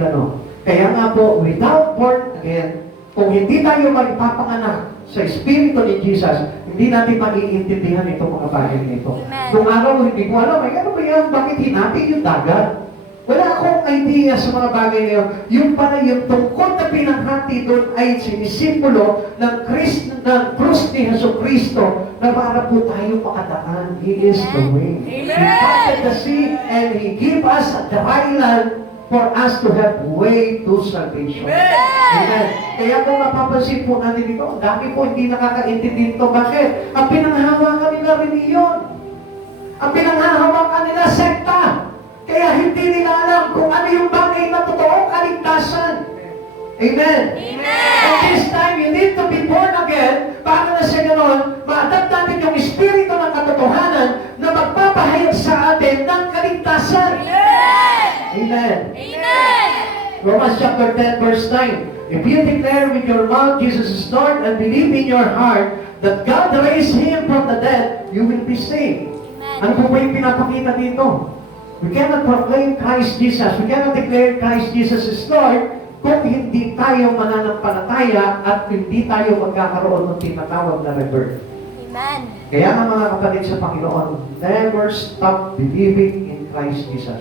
Kaya nga po, without born again, kung hindi tayo magpapanganak sa Espiritu ni Jesus, hindi natin maiintindihan itong mga bagay nito. Amen. Nung araw, hindi ko alam, ano ba yan? Bakit hinati yung dagat? Wala akong idea sa mga bagay na yun. Yung pala yung tungkol na pinanghati doon ay sinisimbolo ng krus ni Jesucristo na para po tayo makadaan. He is the way. He parted the sea and He gave us the island for us to have way to salvation. Amen. Kaya kung mapapansin po natin dito, ang dami po hindi nakakaintindi ito. Bakit? Ang pinanghahawakan nila reliyon. Ang pinanghahawakan nila sekta. Kaya hindi nila alam kung ano yung bagay na totoong kaligtasan. Amen. And this time, you need to be born again para na sa ganon, ma-adapt natin yung espiritu ng katotohanan na magpapahayag sa atin ng kaligtasan. Amen. Romans chapter 10, verse 9. If you declare with your mouth Jesus is Lord and believe in your heart that God raised Him from the dead, you will be saved. Ano po ba yung pinapakita dito? We cannot proclaim Christ Jesus, we cannot declare Christ Jesus is Lord kung hindi tayo mananampalataya at hindi tayo magkakaroon ng tinatawag na rebirth. Amen. Kaya nga mga kapatid sa Panginoon, never stop believing in Christ Jesus.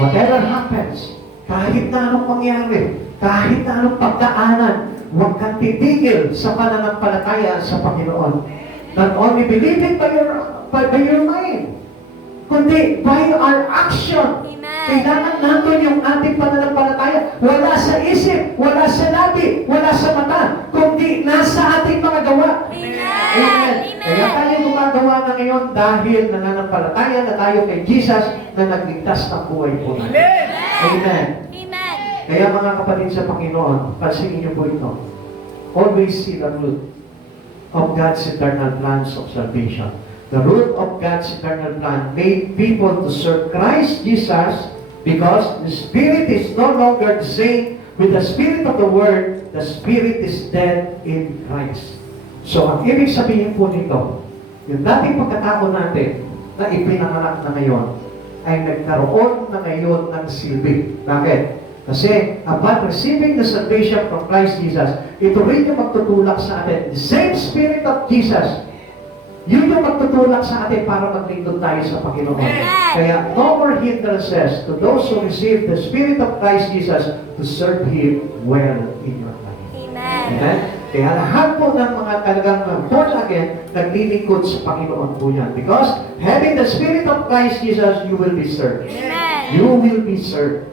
Whatever happens, kahit na anong mangyari, kahit na anong pagdaanan, huwag kang titigil sa pananampalataya sa Panginoon. Not only believing by your mind, kundi by our action. Amen. Kailangan nandun yung ating pananampalataya. Wala sa isip, wala sa labi, wala sa mata, kundi nasa ating mga gawa. Amen. Amen. Amen. Kaya tayo gumagawa na ngayon dahil nananampalataya na tayo kay Jesus na nagligtas ng buhay po natin. Amen. Amen. Kaya mga kapatid sa Panginoon, pansinin niyo po ito. Always see the root of God's eternal plans of salvation. The root of God's eternal plan made people to serve Christ Jesus because the Spirit is no longer the same with the Spirit of the Word. The Spirit is dead in Christ. So, ang ibig sabihin po nito, yung dating pagkatao natin na ipinanganak na ngayon, ay nagkaroon na ngayon ng silbi. Bakit? Kasi, upon receiving the salvation from Christ Jesus, ito rin yung magtutulak sa atin. The same Spirit of Jesus, yun yung magtutulak sa atin para maglingkod tayo sa Panginoon. Kaya, no more hindrances to those who receive the Spirit of Christ Jesus to serve Him well in your life. Amen. Amen? Kaya lahat po ng mga talagang born again, naglilingkod sa Panginoon po yan. Because having the Spirit of Christ Jesus, you will be served. Amen. You will be served.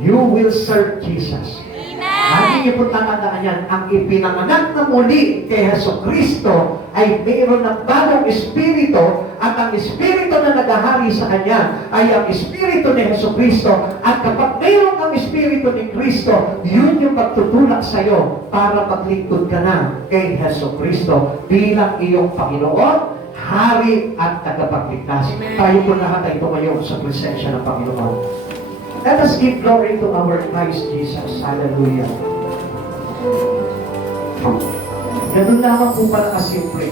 You will serve Jesus. Lagi niyo po tatandaan yan, ang ipinanganak na muli kay Jesucristo ay mayroon ng bagong Espiritu at ang Espiritu na naghahari sa Kanya ay ang Espiritu ni Jesucristo at kapag mayroon ang Espiritu ni Kristo, yun yung magtutulak sa iyo para maglingkod ka na kay Jesucristo bilang iyong Panginoon, Hari at tagapagligtas. Tayo po lahat ay tumayo sa presensya ng Panginoon. Let us give glory to our Christ Jesus. Hallelujah. Ganun lamang po pala kasimple.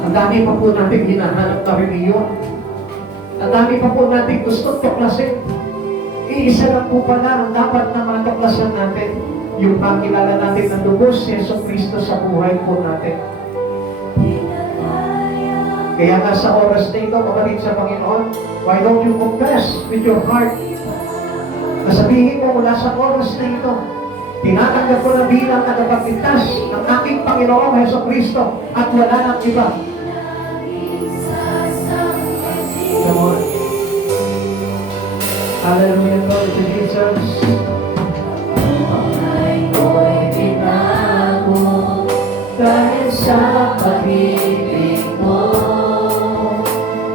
Ang dami pa po natin hinahanap na reliyon. Ang dami pa po natin gusto tuklasin. Iisa lang po pala ang dapat na matuklasan natin. Yung pagkilala natin ng lubos si Yeso Cristo sa buhay po natin. Kaya nga sa oras na ito, kapatid sa Panginoon, why don't you confess with your heart? Nasabihin mo mula sa oras na ito, tinatanggap ko na bilang tagapagligtas ng aking Panginoong Heso Kristo at wala nang iba. Come on. Hallelujah, Lord to Jesus. Dahil sa pag-ibig mo,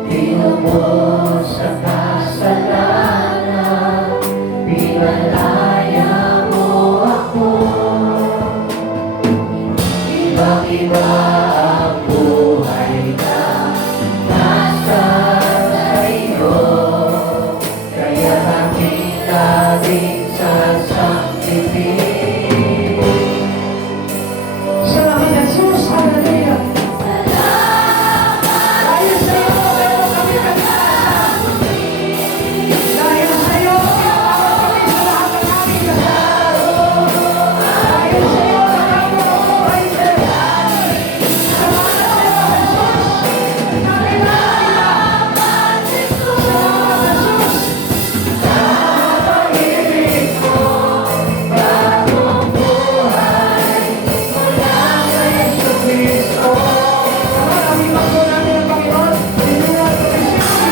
tinubos sa kasalanan, pinalaya mo ako. Iba-iba ang buhay na nasa sa'yo, kaya kami laging sasakripisyo. Salamat Jesus, hallelujah. Dahil sa iyo, meron kami nagkakasama. Dahil sa iyo, pinatawag kami sa lahat ng aming kasalanan. Dahil sa iyo, nagkakaroon sa pangalan ng Jesus, salamat Jesus. Sa pag-ibig mo, bagong buhay, mula kay Yesu Cristo. Maraming po natin ang Panginoon. Sinulat ko kay Jesus.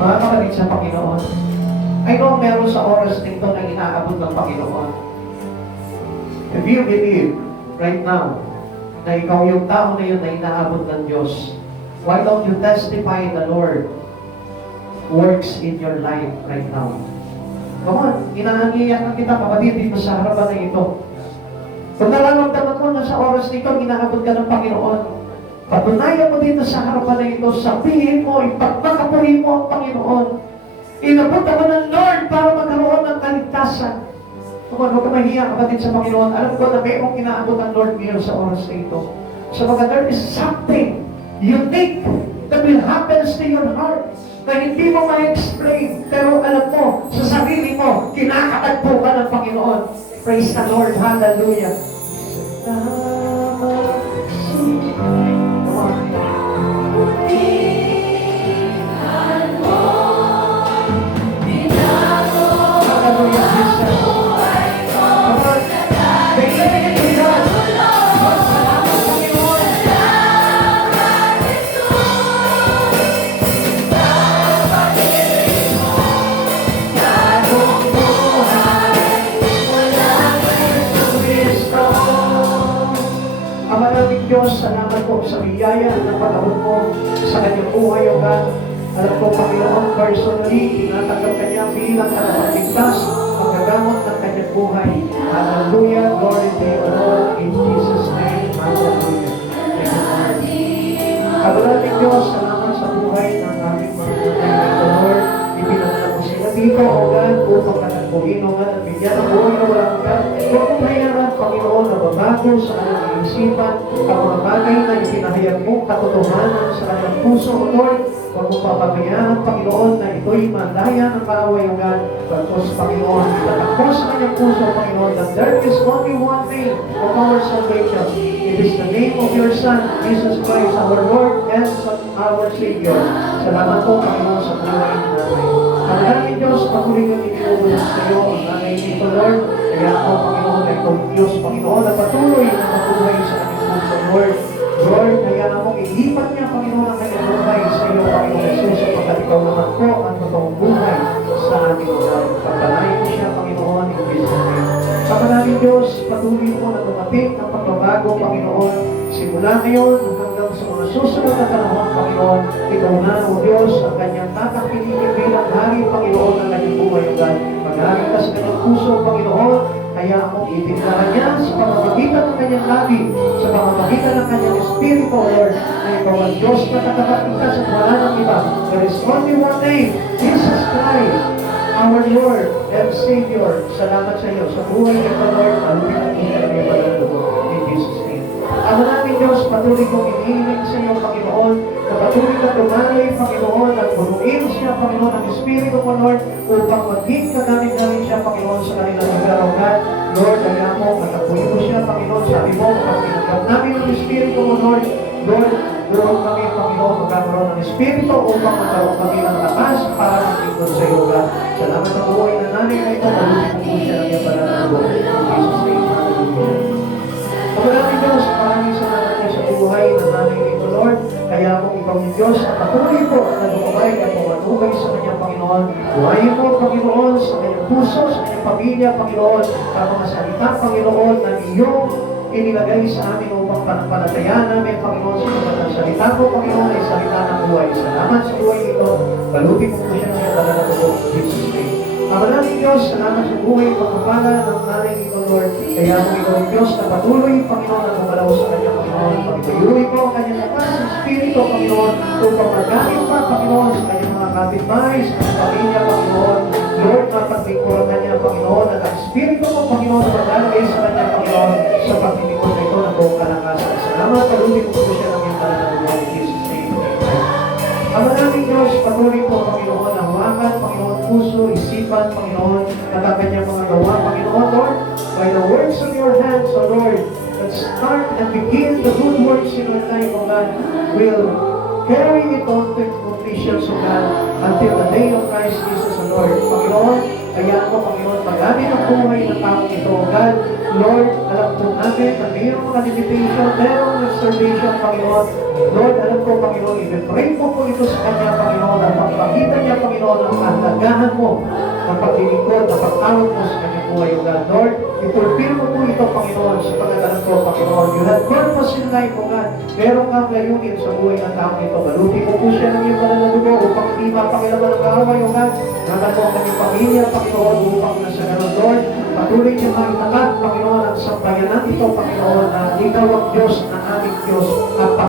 Salamat mga kapatid sa Panginoon, I know meron sa oras nito na inaabot ng Panginoon. If you believe right now na ikaw yung tao na yun na inaabot ng Diyos, Why don't you testify the Lord works in your life right now? Come on, inaangiyan kita kapatid dito sa harapan na ito. Kung nararamdaman mo na sa oras nito, inaabot ka ng Panginoon, patunayan mo dito sa harapan na ito, sabihin mo, ipagpakapuhin mo ang Panginoon. Inabot ako ng Lord para magkaroon ng kaligtasan. Kung huwag ka mahiya kapatid sa Panginoon, alam ko na mayroong inaabot ang Lord ngayon sa oras na ito. So there is something unique that will happen to your heart na hindi mo ma-explain, pero alam mo, sa sarili mo, kinakatagpo ka ng Panginoon. Praise the Lord, hallelujah. Come on. Hallelujah, Jesus. Come on. Bigyan niyo ito, God. Salamat, Panginoon. Ama naming Diyos, salamat po sa biyaya na pag-abot mo sa kanyang buhay, O God. Alam ko, Panginoon, personally, tinatanggap kanya bilang kalapagligtas, ang gagamot ng kanyang buhay. Hallelujah, glory to you, Lord, in Jesus' name. Hallelujah. Ama naming Diyos, salamat sa buhay ng aming mga kapatid, O Lord. Ipinadala mo sila dito, O God, upang katagpuin, O God, at bigyan ng buhay na walang God. Huwag mong hayaan, Panginoon, na babago sa kanyang isipan, ang mga bagay na ipinahayag mo, katotohanan sa kanyang puso, O Lord. Huwag mong papabayaan, Panginoon, na ito'y mandaya ng kaaway, O God. Pagkos, Panginoon, itatapos sa kanyang puso, Panginoon, that there is only one name of our salvation. It is the name of your Son, Jesus Christ, our Lord and our Savior. Salamat po, Panginoon, sa buhay namin. Ang aming Diyos, patuloy kang itinubulos sa iyo, ang nanay nito, Lord. Kaya ako, Panginoon, ay ikaw, Diyos, Panginoon, na patuloy na matuloy sa aming puso, Lord. Lord, kaya ako, ilipat niya, Panginoon, ang kanyang buhay sa iyo, Panginoon Jesus, sapagkat ikaw naman po ang totoong buhay sa aming Lord. Pagpalain mo siya, Panginoon, in Jesus' name. Sama namin, Diyos, patuloy mo na tumating ng pagbabago, Panginoon, simula ngayon hanggang sa mga susunod na panahon, Panginoon. Ikaw na, O Diyos, ang kanyang tatangkilikin bilang hari, Panginoon, ng kanyang buhay, O God. Mag-hari ka sa kanyang puso, Panginoon, kaya mo itindahan niya sa pamamagitan ng kanyang labi, sa pamamagitan ng kanyang Espiritu, O Lord, na ikaw ang Diyos na nakakapagligtas at wala ng iba. There is only one name, Jesus Christ, our Lord and Savior. Salamat sa iyo sa buhay ng Lord, alupin ang inyong mga pagkakulo. In Jesus' name. Ama namin Diyos, patuloy kong inihiling sa iyo, Panginoon, na patuloy na tumalay, Panginoon, at punuin siya, Panginoon, ang Espiritu mo, Lord, upang maging kagamit-gamit siya, Panginoon, sa kanilang lugar, O God. Lord, kaya mo, matapunin mo siya, Panginoon, sabi mo, kapag tinanggap namin ang Espiritu mo, Lord, Lord, doon kami, Panginoon, magkakaroon ng Espiritu upang magkaroon kami ng lakas para maglingkod sa iyo, God. Salamat ang buhay na nanay na ito, malusin mo siya ng iyong pananago. In Jesus' name, hallelujah. Maraming Diyos, maraming salamat niyo sa buhay ng nanay nito, Lord. Kaya kung ikaw ni Diyos, at patuloy po na lumabay at pumatubay sa kanyang Panginoon. Buhayin mo, Panginoon, sa kanyang puso, sa kanyang pamilya, Panginoon, ang mga salita, Panginoon, na iyong inilagay sa amin upang pananampalatayaan namin, Panginoon, sa mga salita mo, Panginoon, ay salita ng buhay. Salamat sa buhay ito. Balutin mo po siya ng iyong pananampalatayaan ng Jesus name. Ama namin Diyos, salamat sa buhay, pagpapala ng nanay nito, Lord. Kaya kung ikaw ang Diyos na patuloy, Panginoon, at gumalaw sa kanya, Panginoon. Pagpayuri po ang kanyang lakas sa Espiritu, Panginoon, upang magamit pa, Panginoon, sa kanyang mga kapitbahay, sa kanyang pamilya, Panginoon. Lord, mapaglingkuran kanya, Panginoon, at ang Espiritu mo, Panginoon, na maglalagay sa kanya, Panginoon, sa paglingkod na ito ng buong kalakasan. Salamat, palutin mo po siya ng iyong pananampalataya in Jesus' name. Ama namin Diyos, patuloy po, Panginoon, ang hawakan, Panginoon, puso, isipan, Panginoon, at ang kanyang mga gawa, Panginoon, Lord, by the works of your hands, O Lord, that start and begin the good works in our life, O God, will carry it on to completion, O God, until the day of Christ Jesus, O Lord. Panginoon, kaya po, Panginoon, pag-amin ang buhay ng taong ito, O God, Lord, alam po namin na mayroong mga limitation, mayroong reservation, Panginoon. Lord, alam po, Panginoon, i-pray po ito sa kanya, Panginoon, at pagpakita niya, Panginoon, ang kahalagahan mo na paglilingkod, na pag-awag mo sa kanyang buhay, O God, Lord. Ipulpil mo po ito, Panginoon, sa pagkakaroon ko, Panginoon. You have purpose in life, O God. Meron kang layunin sa buhay ng tao ito. Balutin mo po siya ng iyong banal na dugo upang hindi mapakilaman ng kaaway, O God. Nagal mo ang kanyang pamilya, Panginoon, upang nasa ganon, Lord. Patuloy niya maitakat, Panginoon, ang sambayanan ito, Panginoon, na ikaw ang Diyos na aming Diyos at